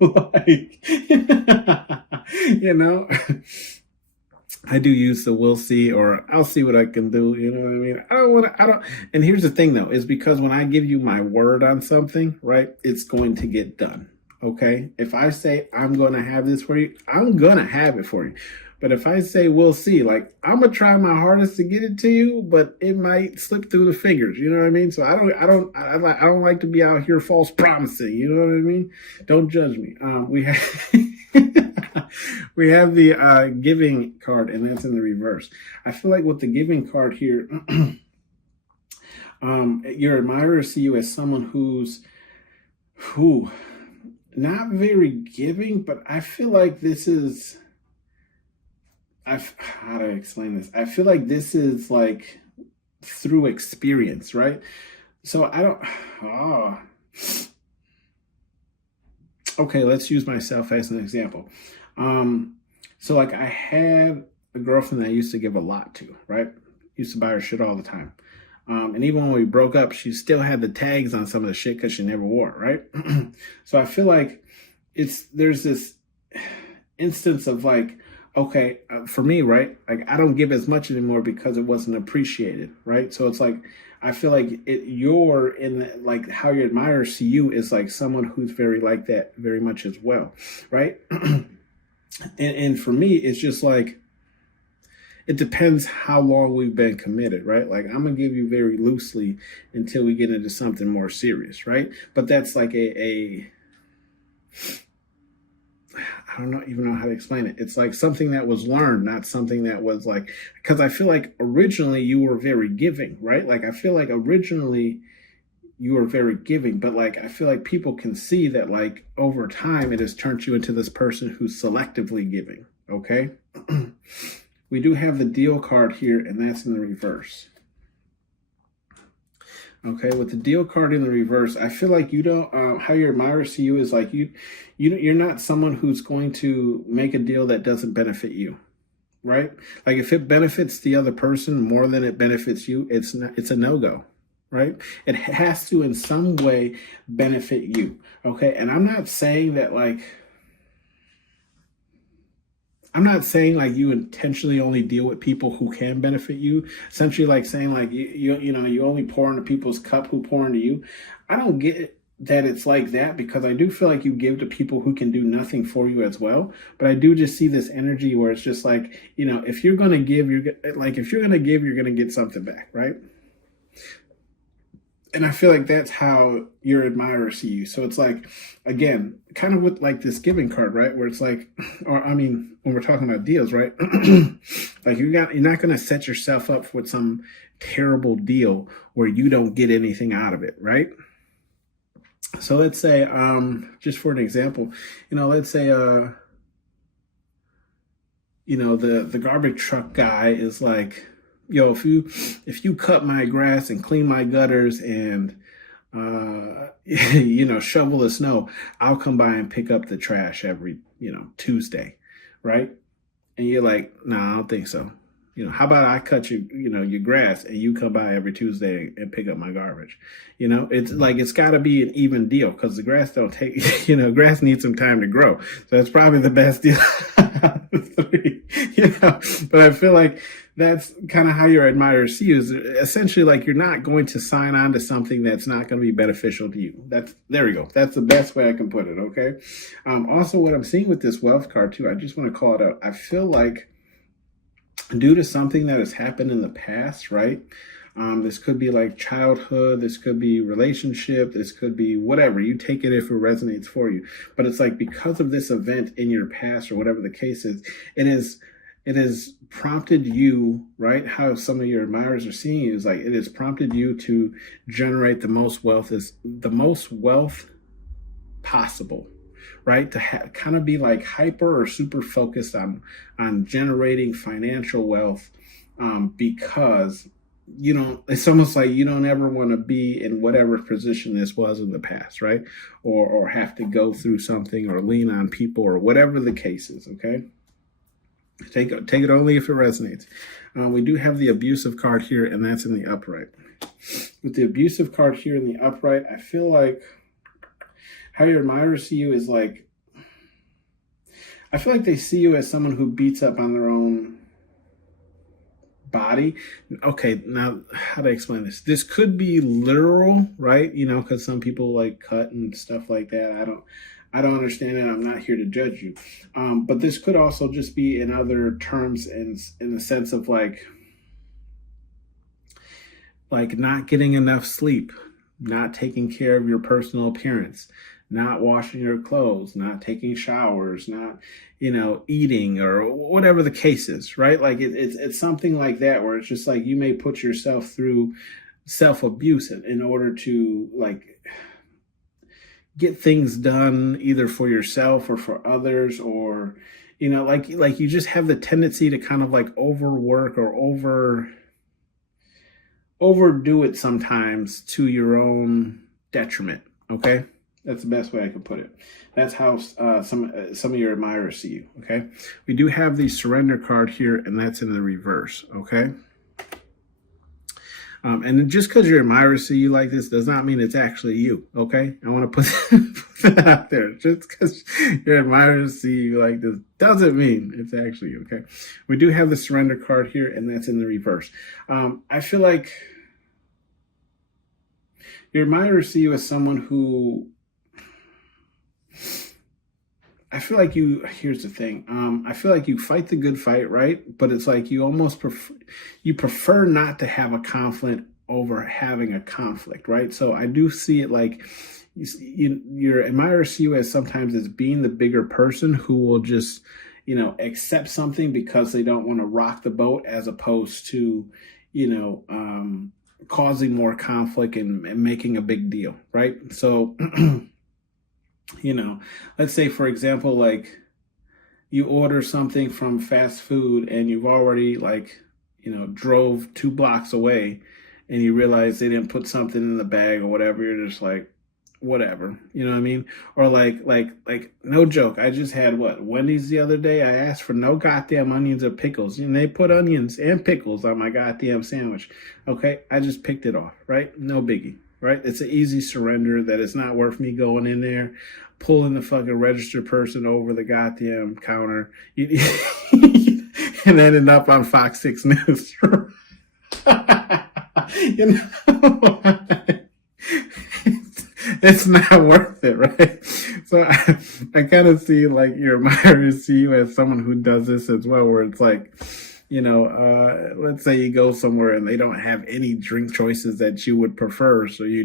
I do use the "we'll see" or "I'll see what I can do." You know what I mean? And here's the thing though, is because when I give you my word on something, right, it's going to get done. Okay. If I say I'm going to have this for you, I'm going to have it for you. But if I say we'll see, like I'm going to try my hardest to get it to you, but it might slip through the fingers. You know what I mean? So I don't like to be out here false promising. You know what I mean? Don't judge me. We have the giving card, and that's in the reverse. I feel like with the giving card here, your admirers see you as someone who not very giving, but I feel like this is, how do I explain this? I feel like this is like through experience, right? So I don't, oh, okay, let's use myself as an example. So like I had a girlfriend that I used to give a lot to, right? Used to buy her shit all the time. And even when we broke up, she still had the tags on some of the shit because she never wore it, right? So I feel like there's this instance of like, okay, for me, right? Like I don't give as much anymore because it wasn't appreciated, right? So it's like, I feel like you're in the, like how your admirers see you is like someone who's very like that very much as well, right? and for me, it's just like, it depends how long we've been committed, right? Like I'm gonna give you very loosely until we get into something more serious, right? But that's like I don't even know how to explain it. It's like something that was learned, not something that was like, because I feel like originally you were very giving, right? Like I feel like originally you were very giving, but like I feel like people can see that like over time it has turned you into this person who's selectively giving, okay? We do have the deal card here, and that's in the reverse. Okay, with the deal card in the reverse, I feel like you don't. How your admirers see you is like you're not someone who's going to make a deal that doesn't benefit you, right? Like if it benefits the other person more than it benefits you, it's a no-go, right? It has to in some way benefit you. Okay, and I'm not saying that like. I'm not saying like you intentionally only deal with people who can benefit you. Essentially, like saying like you only pour into people's cup who pour into you. I don't get that it's like that because I do feel like you give to people who can do nothing for you as well. But I do just see this energy where it's just like, if you're gonna give, you're gonna get something back, right? And I feel like that's how your admirers see you. So it's like, again, kind of with like this giving card, right? Where it's like, or I mean, when we're talking about deals, right? Like you're not going to set yourself up with some terrible deal where you don't get anything out of it, right? So let's say, just for an example, let's say, the garbage truck guy is like, yo, if you cut my grass and clean my gutters and shovel the snow, I'll come by and pick up the trash every Tuesday, right? And you're like, no, I don't think so. How about I cut your grass and you come by every Tuesday and pick up my garbage? It's like, it's got to be an even deal because the grass don't take, grass needs some time to grow. So it's probably the best deal out of the three, but I feel like that's kind of how your admirers see you is essentially like you're not going to sign on to something that's not going to be beneficial to you. There we go. That's the best way I can put it. Okay. Also what I'm seeing with this wealth card too, I just want to call it out. I feel like due to something that has happened in the past, right? This could be like childhood, this could be relationship, this could be whatever. You take it if it resonates for you. But it's like because of this event in your past or whatever the case is, it has prompted you, right? How some of your admirers are seeing you is like it has prompted you to generate the most wealth possible, right? To kind of be like hyper or super focused on generating financial wealth, because it's almost like you don't ever want to be in whatever position this was in the past, right? Or have to go through something or lean on people or whatever the case is. Okay. Take it only if it resonates. We do have the abusive card here, and that's in the upright. With the abusive card here in the upright, I feel like how your admirers see you is like, I feel like they see you as someone who beats up on their own body. Okay, now how to explain this? This could be literal, right? Because some people like cut and stuff like that. I don't understand it. I'm not here to judge you. But this could also just be in other terms in the sense of like not getting enough sleep, not taking care of your personal appearance, not washing your clothes, not taking showers, not, eating or whatever the case is, right? Like it's something like that where it's just like you may put yourself through self-abuse in order to like get things done either for yourself or for others, or like you just have the tendency to kind of like overwork or overdo it sometimes to your own detriment. Okay, that's the best way I could put it. That's how some of your admirers see you. Okay, we do have the surrender card here, and that's in the reverse. Okay. And just because your admirers see you like this does not mean it's actually you, okay? I want to put that out there. Just because your admirers see you like this doesn't mean it's actually you, okay? We do have the surrender card here, and that's in the reverse. I feel like your admirers see you as someone who... here's the thing. I feel like you fight the good fight, right? But it's like you almost prefer not to have a conflict over having a conflict, right? So I do see it like your admirers see you as sometimes as being the bigger person who will just, accept something because they don't want to rock the boat, as opposed to, causing more conflict and making a big deal, right? So, let's say, for example, like you order something from fast food and you've already drove 2 blocks away and you realize they didn't put something in the bag or whatever. You're just like, whatever, you know what I mean? Or like no joke. I just had Wendy's the other day. I asked for no goddamn onions or pickles, and they put onions and pickles on my goddamn sandwich. Okay. I just picked it off, right? No biggie. Right? It's an easy surrender that it's not worth me going in there, pulling the fucking registered person over the goddamn counter, and ending up on Fox 6 News. It's not worth it, right? So I kind of see like your admirers see you as someone who does this as well, where it's like, let's say you go somewhere and they don't have any drink choices that you would prefer. So you're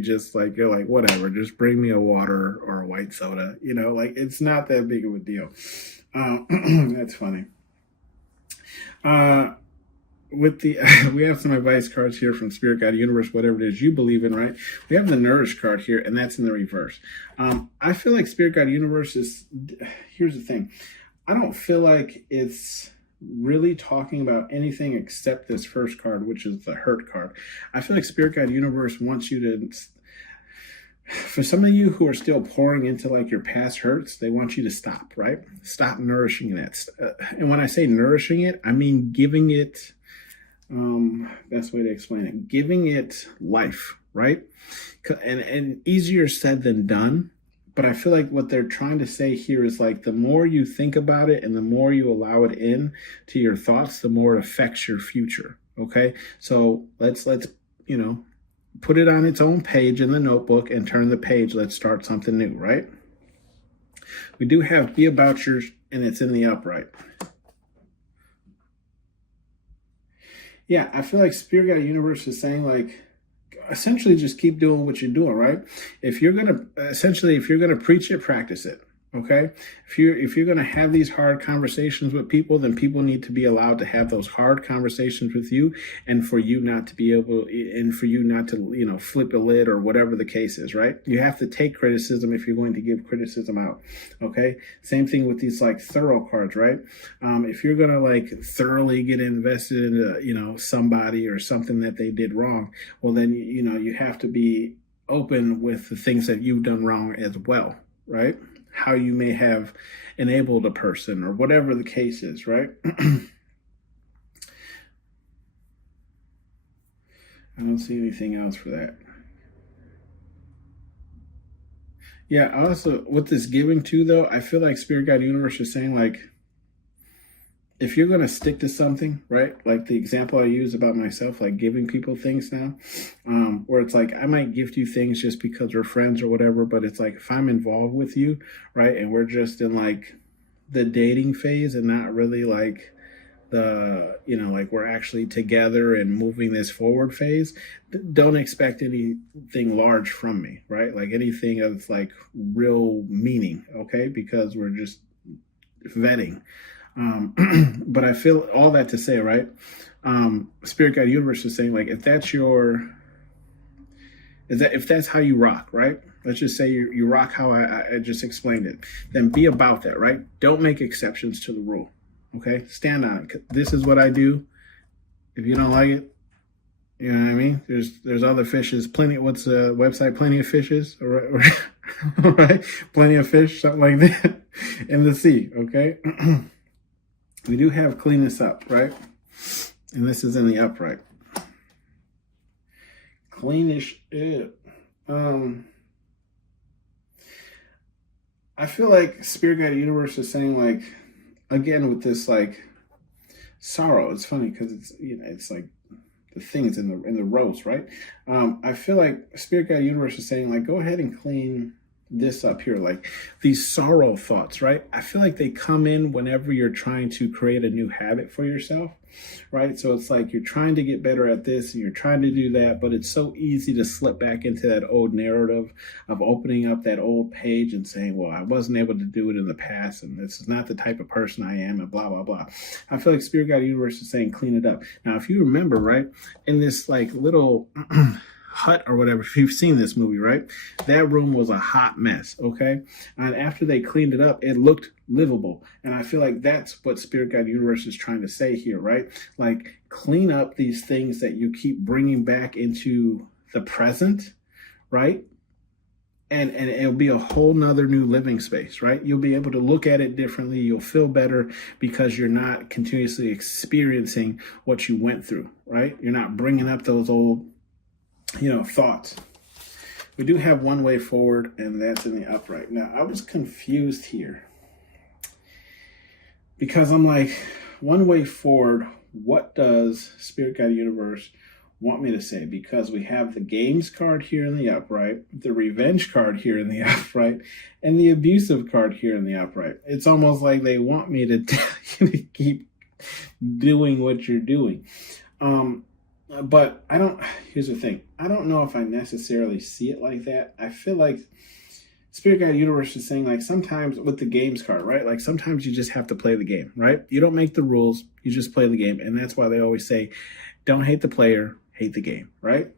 like, whatever, just bring me a water or a white soda. Like it's not that big of a deal. That's funny. We have some advice cards here from Spirit, God, Universe, whatever it is you believe in, right? We have the Nourish card here, and that's in the reverse. I feel like Spirit, God, Universe here's the thing. I don't feel like it's really talking about anything except this first card, which is the Hurt card. I feel like Spirit, God, Universe wants you to, for some of you who are still pouring into like your past hurts, they want you to stop, right? Stop nourishing that. And when I say nourishing it, I mean giving it, best way to explain it, giving it life, right? And easier said than done. But I feel like what they're trying to say here is like the more you think about it and the more you allow it in to your thoughts, the more it affects your future. Okay. So let's put it on its own page in the notebook and turn the page. Let's start something new, right? We do have Be About Yours, and it's in the upright. Yeah, I feel like Spirit, God, Universe is saying like, essentially just keep doing what you're doing, right? If you're going to preach it, practice it. Okay. If you're going to have these hard conversations with people, then people need to be allowed to have those hard conversations with you, and for you not to be able, and for you not to, flip a lid or whatever the case is, right? You have to take criticism if you're going to give criticism out. Okay. Same thing with these like thorough cards, right? If you're going to like thoroughly get invested into, somebody or something that they did wrong, well, then, you have to be open with the things that you've done wrong as well, right? How you may have enabled a person or whatever the case is, right? I don't see anything else for that. Yeah, also with this giving too, though, I feel like Spirit, God, Universe is saying like, if you're going to stick to something, right? Like the example I use about myself, like giving people things now, where it's like, I might gift you things just because we're friends or whatever, but it's like, if I'm involved with you, right? And we're just in like the dating phase and not really like the, like we're actually together and moving this forward phase, don't expect anything large from me, right? Like anything of like real meaning, okay? Because we're just vetting. But I feel all that to say, right? Spirit Guide Universe is saying, like, if that's how you rock, right? Let's just say you rock how I just explained it. Then be about that, right? Don't make exceptions to the rule, okay? Stand on it. This is what I do. If you don't like it, you know what I mean? There's other fishes. Plenty. What's the website? Plenty of fishes, or right? Plenty of fish, something like that, in the sea. Okay. We do have clean this up, right? And this is in the upright. Cleanish it. I feel like Spirit Guide Universe is saying, like, again with this like sorrow. It's funny because it's like the things in the rows, right? I feel like Spirit Guide Universe is saying, like, go ahead and clean this up here, like these sorrow thoughts, right? I feel like they come in whenever you're trying to create a new habit for yourself, right? So it's like you're trying to get better at this and you're trying to do that, but it's so easy to slip back into that old narrative of opening up that old page and saying, well, I wasn't able to do it in the past and this is not the type of person I am and blah, blah, blah. I feel like Spirit Guide Universe is saying clean it up. Now, if you remember, right, in this like little hut or whatever, if you've seen this movie, right, that room was a hot mess, okay? And after they cleaned it up, it looked livable. And I feel like that's what Spirit Guide Universe is trying to say here, right? Like, clean up these things that you keep bringing back into the present, right? And it'll be a whole nother new living space, right? You'll be able to look at it differently. You'll feel better because you're not continuously experiencing what you went through, right? You're not bringing up those old thoughts. We do have one way forward, and that's in the upright. Now, I was confused here because I'm like, one way forward, what does Spirit Guide Universe want me to say? Because we have the games card here in the upright, the revenge card here in the upright, and the abusive card here in the upright. It's almost like they want me to tell you to keep doing what you're doing. But here's the thing. I don't know if I necessarily see it like that. I feel like Spirit Guide Universe is saying, like, sometimes with the games card, right? Like, sometimes you just have to play the game, right? You don't make the rules, you just play the game. And that's why they always say, don't hate the player, hate the game, right?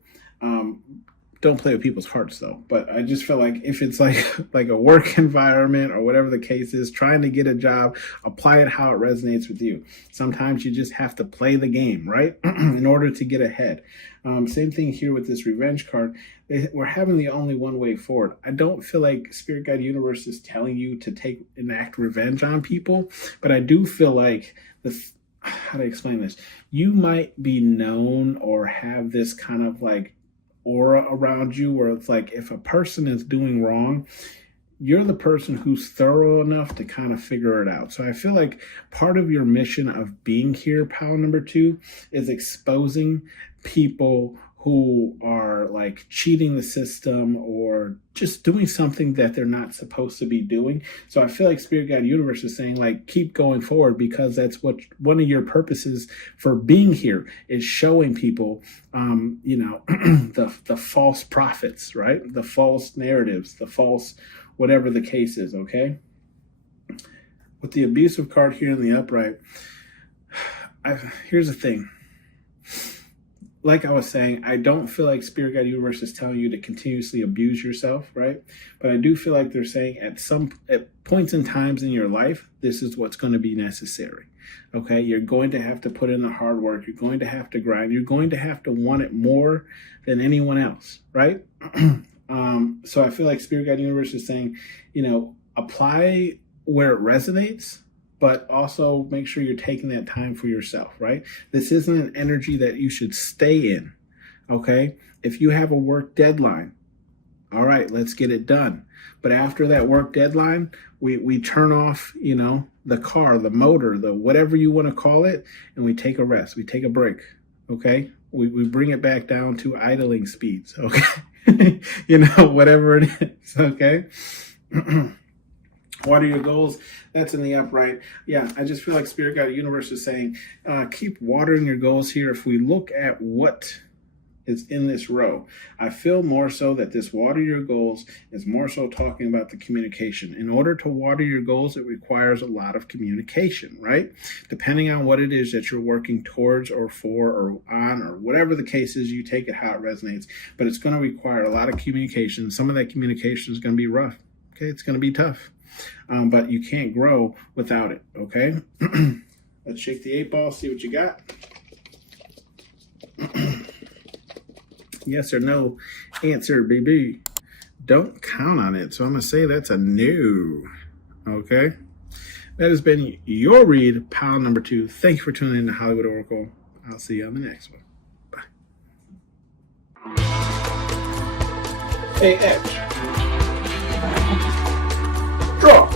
Don't play with people's hearts, though. But I just feel like if it's like a work environment or whatever the case is, trying to get a job, apply it how it resonates with you. Sometimes you just have to play the game, right? In order to get ahead. Same thing here with this revenge card. We're having the only one way forward. I don't feel like Spirit Guide Universe is telling you to enact revenge on people, but I do feel like how to explain this? You might be known or have this kind of like aura around you where it's like if a person is doing wrong, you're the person who's thorough enough to kind of figure it out. So I feel like part of your mission of being here, pal number 2, is exposing people who are like cheating the system or just doing something that they're not supposed to be doing. So I feel like Spirit Guide Universe is saying, like, keep going forward, because that's what one of your purposes for being here is, showing people, the false prophets, right? The false narratives, the false whatever the case is, okay? With the abusive card here in the upright, here's the thing. Like I was saying, I don't feel like Spirit Guide Universe is telling you to continuously abuse yourself, right? But I do feel like they're saying at points and times in your life, this is what's going to be necessary, okay? You're going to have to put in the hard work. You're going to have to grind. You're going to have to want it more than anyone else, right? So I feel like Spirit Guide Universe is saying, apply where it resonates, but also make sure you're taking that time for yourself, right? This isn't an energy that you should stay in, okay? If you have a work deadline, all right, let's get it done. But after that work deadline, we turn off, the car, the motor, the whatever you want to call it, and we take a rest. We take a break, okay? We bring it back down to idling speeds, okay? Whatever it is, okay? What are your goals? That's in the upright. Yeah, I just feel like Spirit Guide Universe is saying, keep watering your goals here. If we look at what is in this row, I feel more so that this water your goals is more so talking about the communication. In order to water your goals, it requires a lot of communication, right? Depending on what it is that you're working towards or for or on or whatever the case is, you take it how it resonates. But it's going to require a lot of communication. Some of that communication is going to be rough. Okay, it's going to be tough. But you can't grow without it, okay? Let's shake the 8-ball, see what you got. Yes or no answer, baby. Don't count on it. So I'm going to say that's a no, okay? That has been your read, pile number 2. Thank you for tuning in to Hollywood Oracle. I'll see you on the next one. Bye. AX. Draw.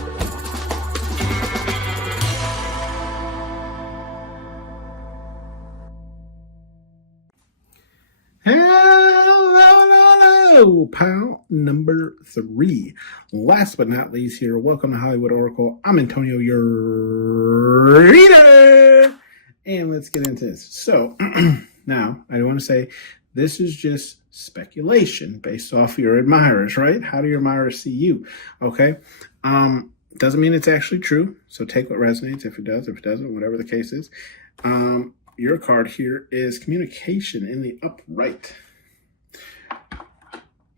Hello, pile number 3. Last but not least here, welcome to Hollywood Oracle. I'm Antonio, your reader. And let's get into this. So now I want to say this is just speculation based off your admirers, right? How do your admirers see you? Okay. Doesn't mean it's actually true. So take what resonates. If it does, if it doesn't, whatever the case is. Your card here is communication in the upright.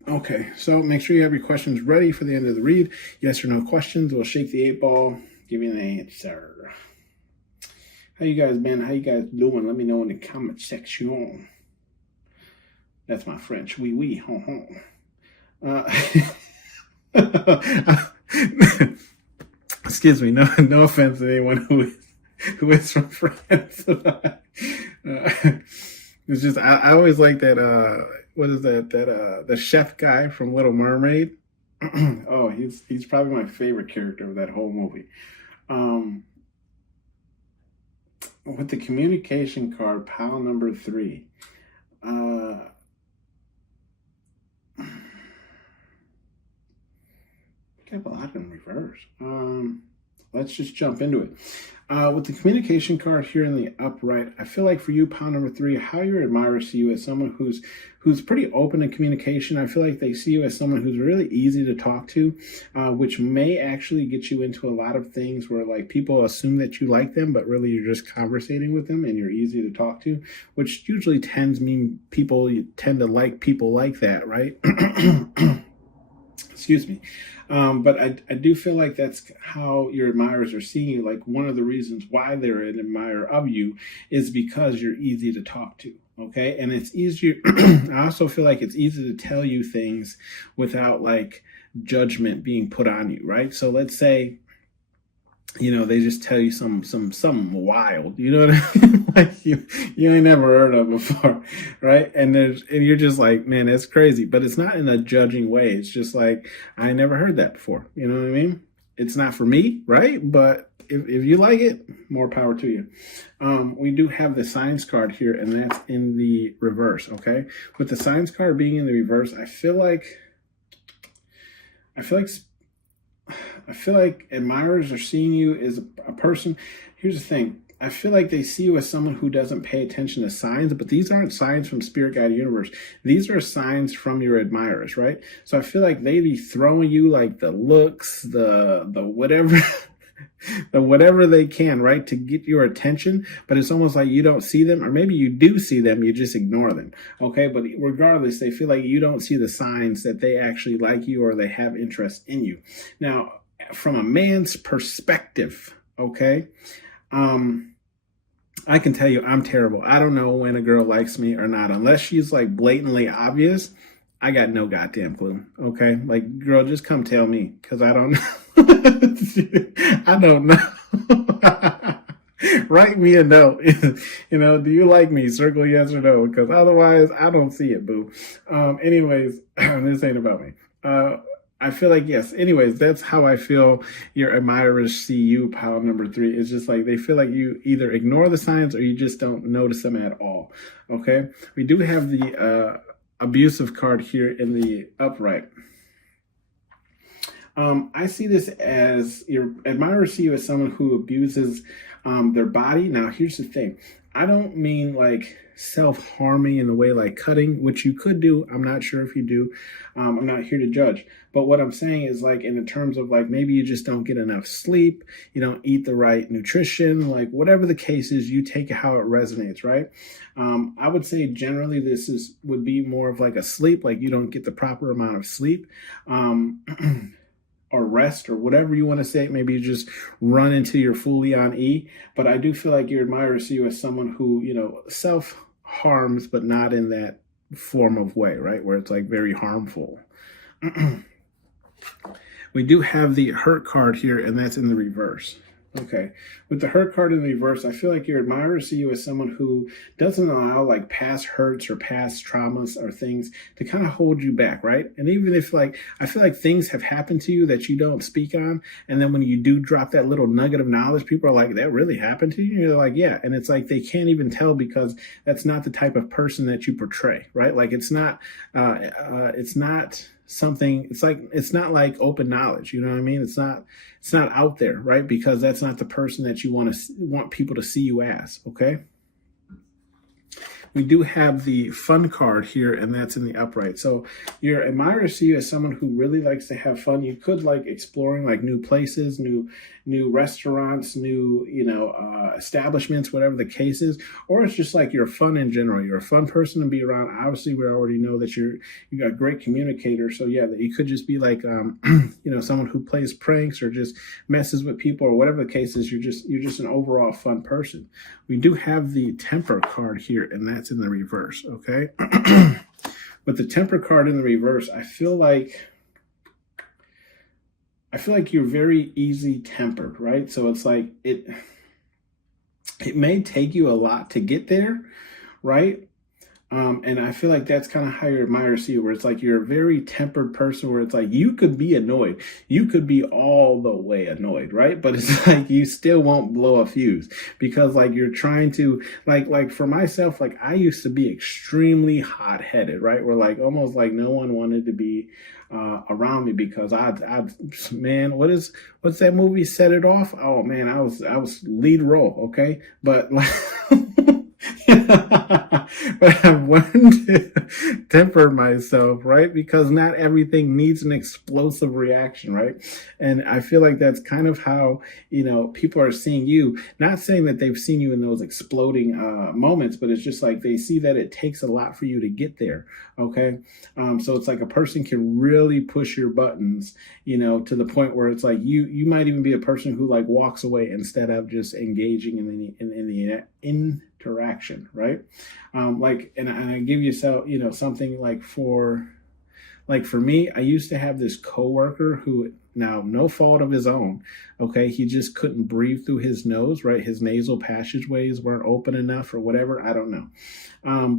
Okay, so make sure you have your questions ready for the end of the read. Yes or no questions. We'll shake the 8-ball, give you an answer. How you guys been? How you guys doing? Let me know in the comment section. That's my French. Oui, oui, hon, hon. Excuse me. No offense to anyone who is from France. It's just I always like that. What is that? The chef guy from Little Mermaid. Oh, he's probably my favorite character of that whole movie. With the communication card, pile number 3. I got a lot in reverse. Let's just jump into it. With the communication card here in the upright, I feel like for you, pile number 3, how your admirers see you as someone who's pretty open in communication. I feel like they see you as someone who's really easy to talk to, which may actually get you into a lot of things where like people assume that you like them, but really you're just conversating with them and you're easy to talk to, which usually tends mean people tend to like people like that, right? Excuse me. But I do feel like that's how your admirers are seeing you. Like one of the reasons why they're an admirer of you is because you're easy to talk to. Okay. And it's easier. I also feel like it's easy to tell you things without like judgment being put on you. Right. So let's say, they just tell you something wild, you know what I mean? Like you ain't never heard of before, right? And you're just like, man, that's crazy. But it's not in a judging way. It's just like, I never heard that before. You know what I mean? It's not for me, right? But if you like it, more power to you. We do have the signs card here, and that's in the reverse, okay? With the signs card being in the reverse, I feel like admirers are seeing you as a person. Here's the thing. I feel like they see you as someone who doesn't pay attention to signs, but these aren't signs from Spirit Guide Universe. These are signs from your admirers, right? So I feel like they be throwing you like the looks, the whatever, the whatever they can, right, to get your attention. But it's almost like you don't see them, or maybe you do see them, you just ignore them, okay? But regardless, they feel like you don't see the signs that they actually like you or they have interest in you. Now, from a man's perspective, okay, I can tell you I'm terrible. I don't know when a girl likes me or not. Unless she's like blatantly obvious, I got no goddamn clue, okay? Like, girl, just come tell me, because I don't know. I don't know. Write me a note. Do you like me? Circle yes or no, because otherwise I don't see it, boo. Anyways, this ain't about me. I feel like, yes. Anyways, that's how I feel your admirers see you, pile number 3. It's just like they feel like you either ignore the signs or you just don't notice them at all. Okay? We do have the abusive card here in the upright. I see this as your admirers see you as someone who abuses their body. Now, here's the thing. I don't mean like self-harming in the way like cutting, which you could do. I'm not sure if you do. I'm not here to judge. But what I'm saying is like in the terms of like maybe you just don't get enough sleep, you don't eat the right nutrition, like whatever the case is, you take it how it resonates, right? I would say generally would be more of like a sleep, like you don't get the proper amount of sleep. Or rest or whatever you want to say. Maybe you just run into your fully on E. But I do feel like your admirers see you as someone who, self harms, but not in that form of way, right? Where it's like very harmful. We do have the hurt card here, and that's in the reverse. Okay. With the hurt card in the reverse, I feel like your admirers see you as someone who doesn't allow like past hurts or past traumas or things to kind of hold you back, right? And even if like, I feel like things have happened to you that you don't speak on. And then when you do drop that little nugget of knowledge, people are like, that really happened to you? And you're like, yeah. And it's like, they can't even tell because that's not the type of person that you portray, right? Like it's not something, it's not like open knowledge, you know what I mean? It's not out there, right? Because that's not the person that you want people to see you as. Okay. We do have the fun card here, and that's in the upright. So your admirers see you as someone who really likes to have fun. You could like exploring like new places, new restaurants, new, establishments, whatever the case is, or it's just like you're fun in general. You're a fun person to be around. Obviously, we already know that you got a great communicator. So yeah, you could just be like, someone who plays pranks or just messes with people or whatever the case is. You're just an overall fun person. We do have the temper card here, and that's in the reverse. Okay. With the temper card in the reverse, I feel like you're very easy tempered, right? So it's like it may take you a lot to get there, right? And I feel like that's kind of how your admirers see you, where it's like you're a very tempered person, where it's like you could be annoyed. You could be all the way annoyed, right? But it's like you still won't blow a fuse because like you're trying to like for myself, like I used to be extremely hot-headed, right? Where like almost like no one wanted to be around me because man, what's that movie Set It Off? Oh man, I was lead role, okay? But like but I've learned to temper myself, right? Because not everything needs an explosive reaction, right? And I feel like that's kind of how, people are seeing you. Not saying that they've seen you in those exploding moments, but it's just like they see that it takes a lot for you to get there, okay? So it's like a person can really push your buttons, to the point where it's like you might even be a person who like walks away instead of just engaging in the interaction, right? And I give you something like for me, I used to have this coworker who, now no fault of his own, okay, he just couldn't breathe through his nose, right? His nasal passageways weren't open enough or whatever, I don't know.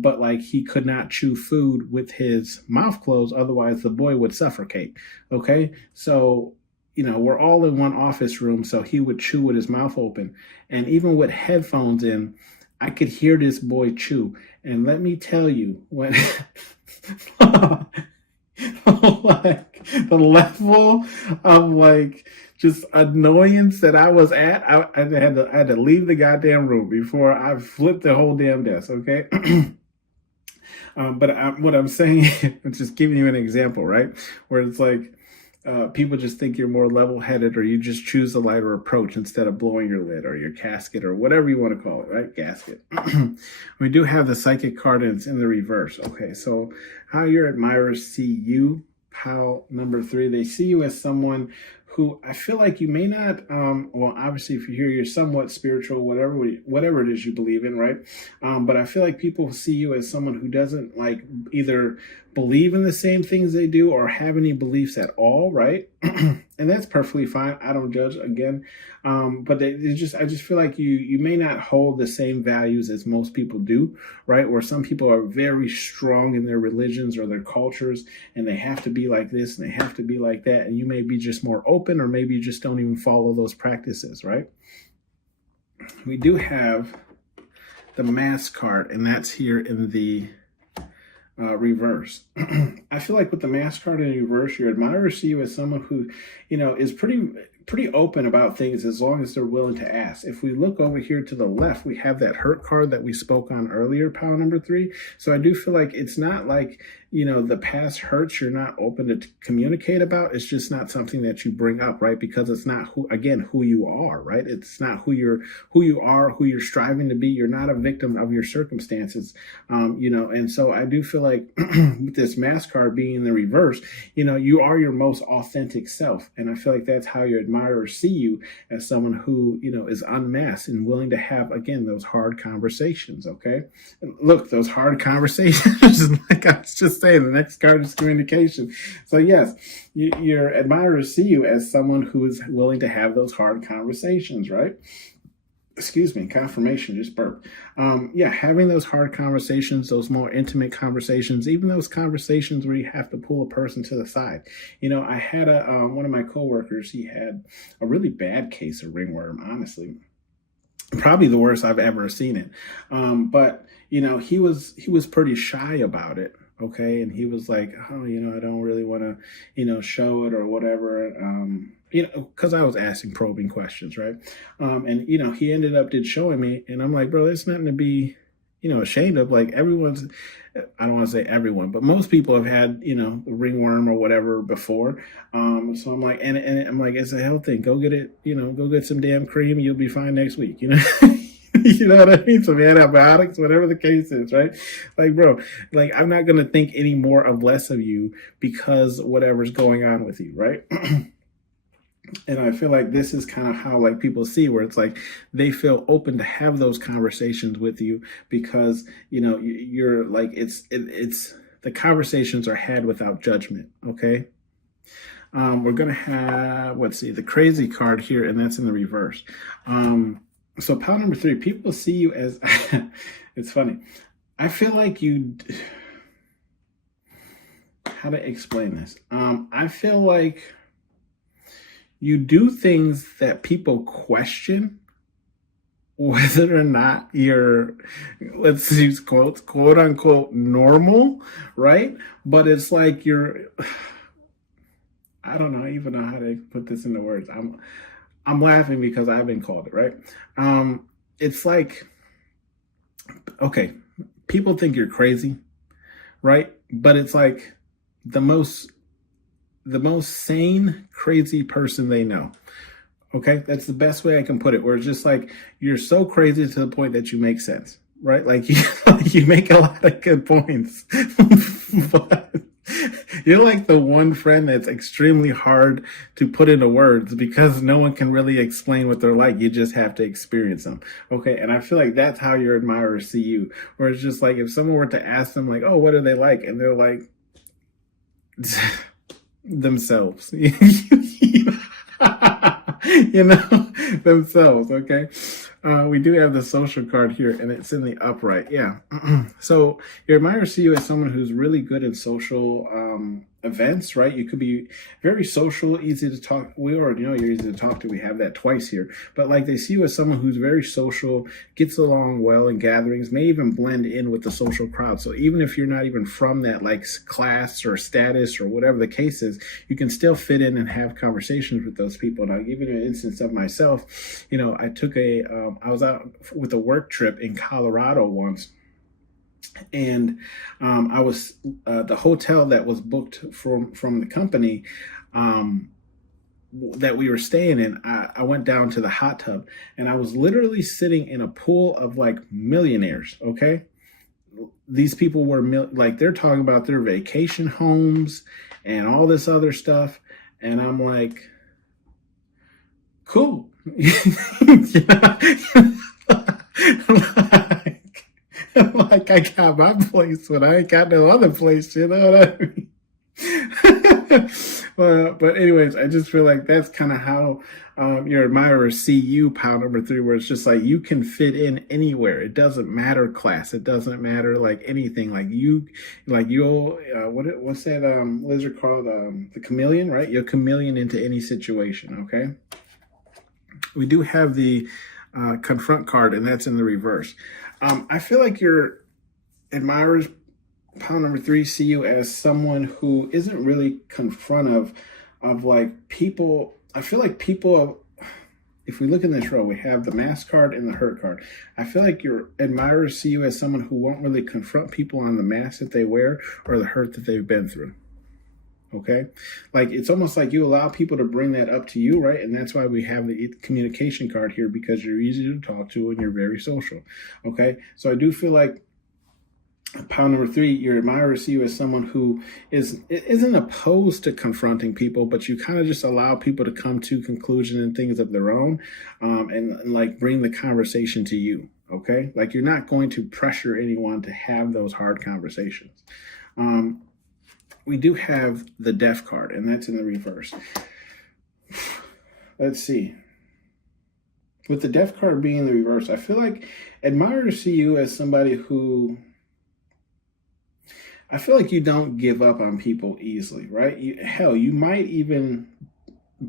But like he could not chew food with his mouth closed, otherwise the boy would suffocate, okay? So we're all in one office room, so he would chew with his mouth open. And even with headphones in, I could hear this boy chew. And let me tell you, when like the level of like just annoyance that I was at, I had to leave the goddamn room before I flipped the whole damn desk, okay? But what I'm saying, I'm just giving you an example, right? Where it's like, people just think you're more level-headed, or you just choose a lighter approach instead of blowing your lid or your casket or whatever you want to call it, right? Gasket. We do have the psychic card, and it's in the reverse. Okay, so how your admirers see you, pile number 3, they see you as someone who I feel like you may not, obviously if you're somewhat spiritual, whatever it is you believe in, right? But I feel like people see you as someone who doesn't like either believe in the same things they do or have any beliefs at all, right? And that's perfectly fine. I don't judge again. But I just feel like you may not hold the same values as most people do, right? Where some people are very strong in their religions or their cultures, and they have to be like this and they have to be like that. And you may be just more open, or maybe you just don't even follow those practices, right? We do have the mask card, and that's here in the reverse. I feel like with the mask card in reverse, your admirers see you as someone who, is pretty open about things as long as they're willing to ask. If we look over here to the left, we have that hurt card that we spoke on earlier, pile number 3. So I do feel like it's not like, the past hurts you're not open to communicate about. It's just not something that you bring up, right? Because it's not who you are, right? It's not who you are, who you're striving to be. You're not a victim of your circumstances, and so I do feel like with this mask card being in the reverse, you are your most authentic self. And I feel like that's how your admirers see you, as someone who, is unmasked and willing to have, again, those hard conversations. Okay. Look, those hard conversations, like I was just saying, the next card is communication. So yes, your admirers see you as someone who is willing to have those hard conversations, right? Excuse me, confirmation, just burped. Having those hard conversations, those more intimate conversations, even those conversations where you have to pull a person to the side. I had one of my coworkers, he had a really bad case of ringworm, honestly. Probably the worst I've ever seen it. But he was pretty shy about it. Okay. And he was like, oh, I don't really want to, show it or whatever. Because I was asking probing questions, right? And he ended up showing me, and I'm like, bro, there's nothing to be, ashamed of. Like, I don't want to say everyone, but most people have had, ringworm or whatever before. So I'm like, and I'm like, it's a health thing. Go get it, go get some damn cream. You'll be fine next week, You know what I mean? Some antibiotics, whatever the case is, right? Like, bro, like, I'm not going to think any more of less of you because whatever's going on with you, right? And I feel like this is kind of how, like, people see, where it's like they feel open to have those conversations with you because, you're like, it's the conversations are had without judgment. Okay. We're going to have, the crazy card here, and that's in the reverse. So pile number 3, people see you as, it's funny. I feel like how to explain this? I feel like you do things that people question whether or not you're, let's use quotes, quote unquote, normal, right? But it's like I don't even know how to put this into words. I'm laughing because I've been called it, right? It's like, okay, people think you're crazy, right? But it's like the most sane, crazy person they know. Okay, that's the best way I can put it. Where it's just like, you're so crazy to the point that you make sense, right? Like you make a lot of good points, but you're like the one friend that's extremely hard to put into words because no one can really explain what they're like. You just have to experience them. Okay. And I feel like that's how your admirers see you, where it's just like, if someone were to ask them like, oh, what are they like? And they're like, themselves, themselves. Okay. We do have the social card here, and it's in the upright. Yeah. So your admirers see you as someone who's really good in social events, right? You could be very social, easy to talk. We already know you're easy to talk to. We have that twice here. But like, they see you as someone who's very social, gets along well in gatherings, may even blend in with the social crowd. So even if you're not even from that like class or status or whatever the case is, you can still fit in and have conversations with those people. And I'll give you an instance of myself. I took I was out with a work trip in Colorado once. And I was the hotel that was booked from the company that we were staying in. I went down to the hot tub, and I was literally sitting in a pool of like millionaires. Okay, these people were like, they're talking about their vacation homes and all this other stuff, and I'm like, cool. Like, I got my place, but I ain't got no other place, you know what I mean? But anyways, I just feel like that's kind of how your admirers see you, pile number 3, where it's just like, you can fit in anywhere. It doesn't matter class. It doesn't matter like anything. Like you'll what's that lizard called? The chameleon, right? You'll chameleon into any situation. Okay. We do have the confront card, and that's in the reverse. I feel like your admirers Pile number 3, see you as someone who isn't really confrontive of like people. I feel like people, if we look in this row, we have the mass card and the hurt card. I feel like your admirers see you as someone who won't really confront people on the mask that they wear or the hurt that they've been through. Okay, like it's almost like you allow people to bring that up to you, right? And that's why we have the communication card here, because you're easy to talk to and you're very social. Okay, so I do feel like pile number 3, your admirers see you as someone who isn't opposed to confronting people, but you kind of just allow people to come to conclusion and things of their own, and like bring the conversation to you. Okay, like you're not going to pressure anyone to have those hard conversations. We do have the death card, and that's in the reverse. Let's see. With the death card being in the reverse, I feel like admirers see you as somebody who, I feel like you don't give up on people easily, right? You might even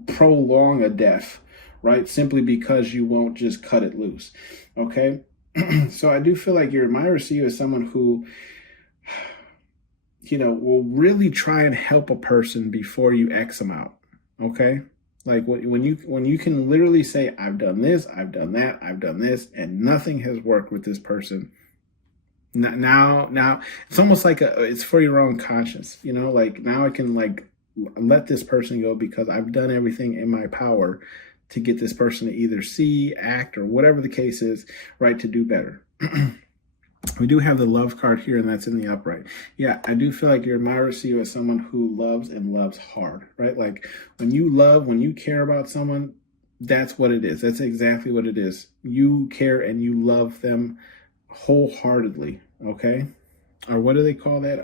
prolong a death, right? Simply because you won't just cut it loose, okay? So I do feel like your admirers see you as someone who, will really try and help a person before you X them out. Okay. Like when you can literally say, I've done this, I've done that, I've done this, and nothing has worked with this person. Now it's almost like it's for your own conscience, like now I can like let this person go because I've done everything in my power to get this person to either see, act, or whatever the case is, right, to do better. We do have the love card here, and that's in the upright. Yeah, I do feel like your admirers see you as someone who loves and loves hard, right? Like when you care about someone, that's what it is. That's exactly what it is. You care and you love them wholeheartedly, okay? Or what do they call that?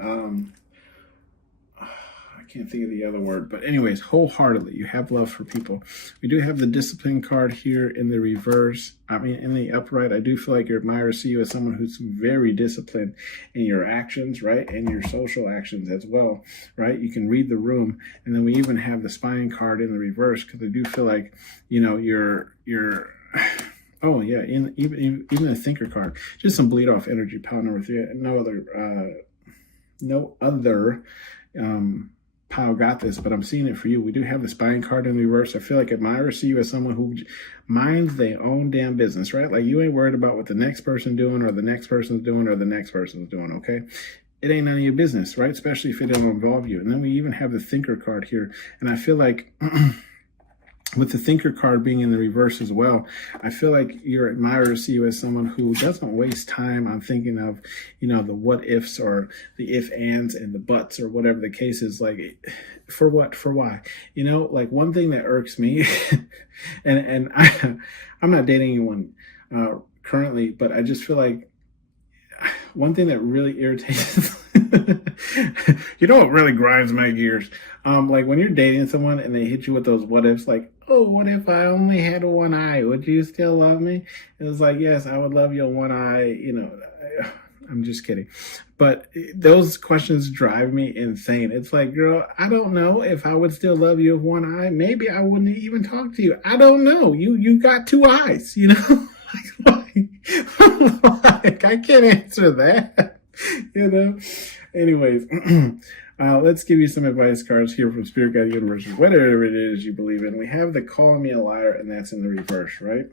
I can't think of the other word, but anyways, wholeheartedly, you have love for people. We do have the discipline card here in the reverse. In the upright, I do feel like your admirers see you as someone who's very disciplined in your actions, right? And your social actions as well, right? You can read the room. And then we even have the spine card in the reverse, because I do feel like, you're oh yeah, even the thinker card, just some bleed off energy, pile number 3. No other pile got this, but I'm seeing it for you. We do have the spine card in reverse. I feel like admirers see you as someone who minds their own damn business, right? Like you ain't worried about what the next person doing or the next person's doing or the next person's doing, okay? It ain't none of your business, right? Especially if it don't involve you. And then we even have the thinker card here. And I feel like with the thinker card being in the reverse as well, I feel like your admirers see you as someone who doesn't waste time on thinking of, the what ifs or the if ands and the buts or whatever the case is. Like, for what, for why? Like one thing that irks me, and I'm not dating anyone currently, but I just feel like one thing that really irritates what really grinds my gears? Like when you're dating someone and they hit you with those what ifs, like, oh, what if I only had one eye? Would you still love me? It was like, yes, I would love your one eye. I'm just kidding. But those questions drive me insane. It's like, girl, I don't know if I would still love you with one eye. Maybe I wouldn't even talk to you. I don't know. You got 2 eyes, like, I can't answer that, Anyways, let's give you some advice cards here from Spirit Guide Universe, whatever it is you believe in. We have the Call Me a Liar, and that's in the reverse, right?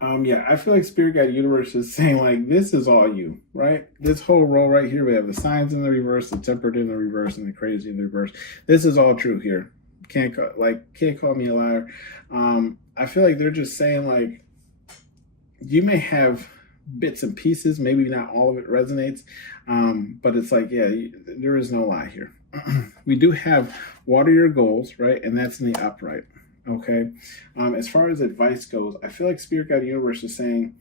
I feel like Spirit Guide Universe is saying, like, this is all you, right? This whole row right here, we have the signs in the reverse, the tempered in the reverse, and the crazy in the reverse. This is all true here. Can't call me a liar. I feel like they're just saying, like, you may have bits and pieces, maybe not all of it resonates, but it's like, yeah, there is no lie here. We do have water your goals, right? And that's in the upright, okay? As far as advice goes, I feel like Spirit Guide Universe is saying,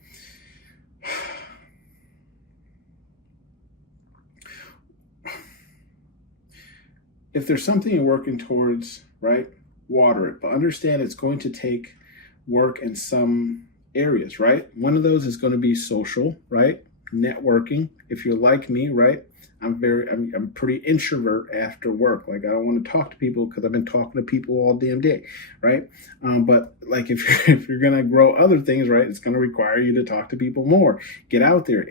if there's something you're working towards, right, water it, but understand it's going to take work in some areas, right? One of those is going to be social, right? networking. If you're like me, right? I'm pretty introvert after work. Like, I don't want to talk to people because I've been talking to people all damn day, right? But like, if you're gonna grow other things, right, it's gonna require you to talk to people more. Get out there,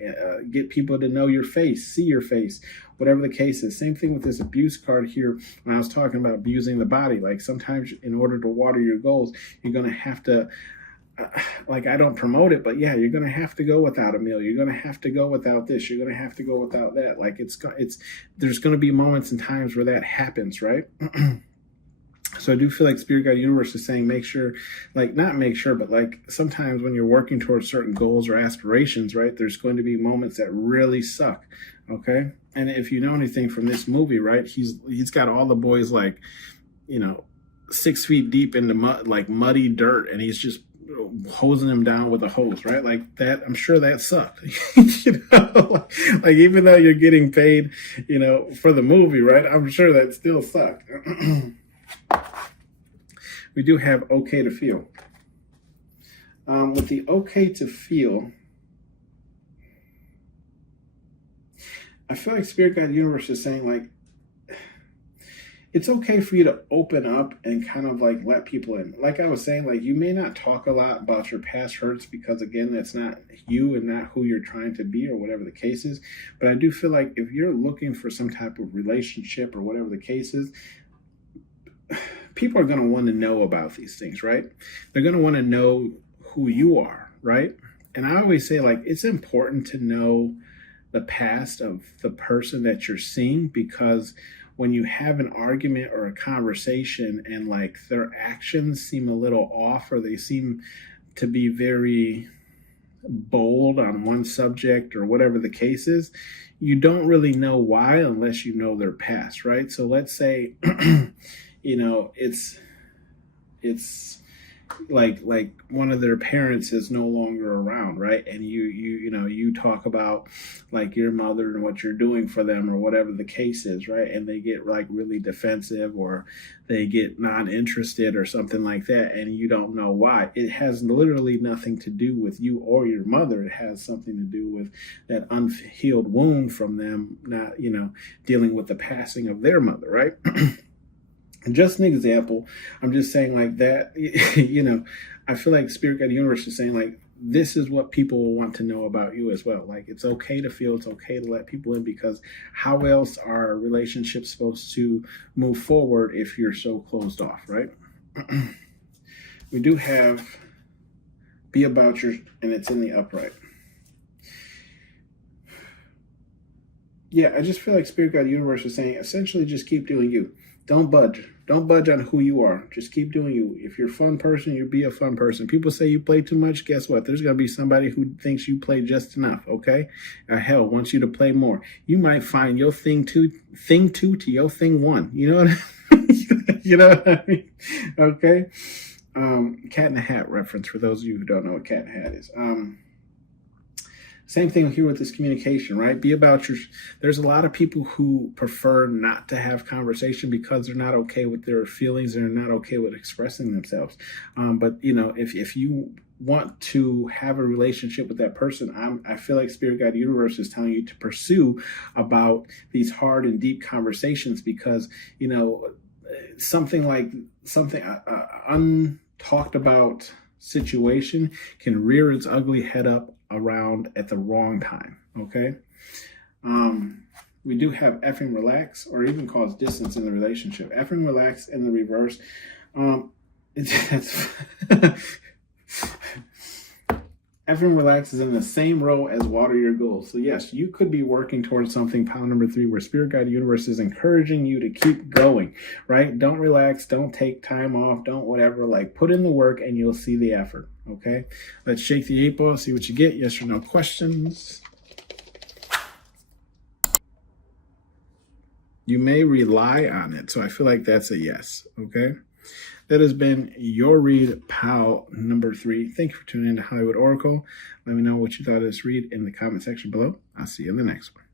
get people to know your face, see your face, whatever the case is. Same thing with this abuse card here. When I was talking about abusing the body, like sometimes in order to water your goals, you're gonna have to. Like, I don't promote it, but yeah, you're gonna have to go without a meal. You're gonna have to go without this. You're gonna have to go without that. Like, there's gonna be moments and times where that happens, right? So I do feel like Spirit Guide Universe is saying, make sure, like, not make sure, but like sometimes when you're working towards certain goals or aspirations, right, there's going to be moments that really suck. Okay. And if you know anything from this movie, right, he's got all the boys, like, 6 feet deep into mud, like muddy dirt, and he's just hosing them down with a hose, right? Like that, I'm sure that sucked. Like, even though you're getting paid, for the movie, right? I'm sure that still sucked. We do have okay to feel. With the okay to feel, I feel like Spirit Guide Universe is saying, like, it's okay for you to open up and kind of like let people in. Like I was saying, like, you may not talk a lot about your past hurts because, again, that's not you and not who you're trying to be or whatever the case is. But I do feel like if you're looking for some type of relationship or whatever the case is, people are going to want to know about these things, right? They're going to want to know who you are, right? And I always say, like, it's important to know the past of the person that you're seeing, because when you have an argument or a conversation and like their actions seem a little off, or they seem to be very bold on one subject or whatever the case is, you don't really know why unless you know their past, right? So let's say, it's like one of their parents is no longer around, right? And you talk about like your mother and what you're doing for them or whatever the case is, right? And they get like really defensive, or they get not interested or something like that, and you don't know why. It has literally nothing to do with you or your mother. It has something to do with that unhealed wound from them not dealing with the passing of their mother, right? Just an example. I'm just saying, like, that, I feel like Spirit Guide Universe is saying, like, this is what people will want to know about you as well. Like, it's okay to feel, it's okay to let people in, because how else are relationships supposed to move forward if you're so closed off, right? We do have be about your, and it's in the upright. Yeah, I just feel like Spirit Guide Universe is saying, essentially, just keep doing you. Don't budge. Don't budge on who you are. Just keep doing you. If you're a fun person, you be a fun person. People say you play too much. Guess what? There's going to be somebody who thinks you play just enough, okay? Hell, wants you to play more. You might find your thing two to your thing one. You know what you know what I mean? Okay? Cat in the Hat reference for those of you who don't know what Cat in the Hat is. Same thing here with this communication, right? Be about your, there's a lot of people who prefer not to have conversation because they're not okay with their feelings and they're not okay with expressing themselves. But if you want to have a relationship with that person, I feel like Spirit Guide Universe is telling you to pursue about these hard and deep conversations, because, something untalked about situation can rear its ugly head up around at the wrong time. Okay. We do have effing relax, or even cause distance in the relationship. Effing relax in the reverse. Effing relax is in the same row as water your goals. So yes, you could be working towards something, pile number 3, where Spirit Guide Universe is encouraging you to keep going, right? Don't relax, don't take time off, don't whatever, like, put in the work and you'll see the effort, okay? Let's shake the 8 ball, see what you get. Yes or no questions. You may rely on it. So I feel like that's a yes, okay? That has been your read, pal number 3. Thank you for tuning in to Hollywood Oracle. Let me know what you thought of this read in the comment section below. I'll see you in the next one.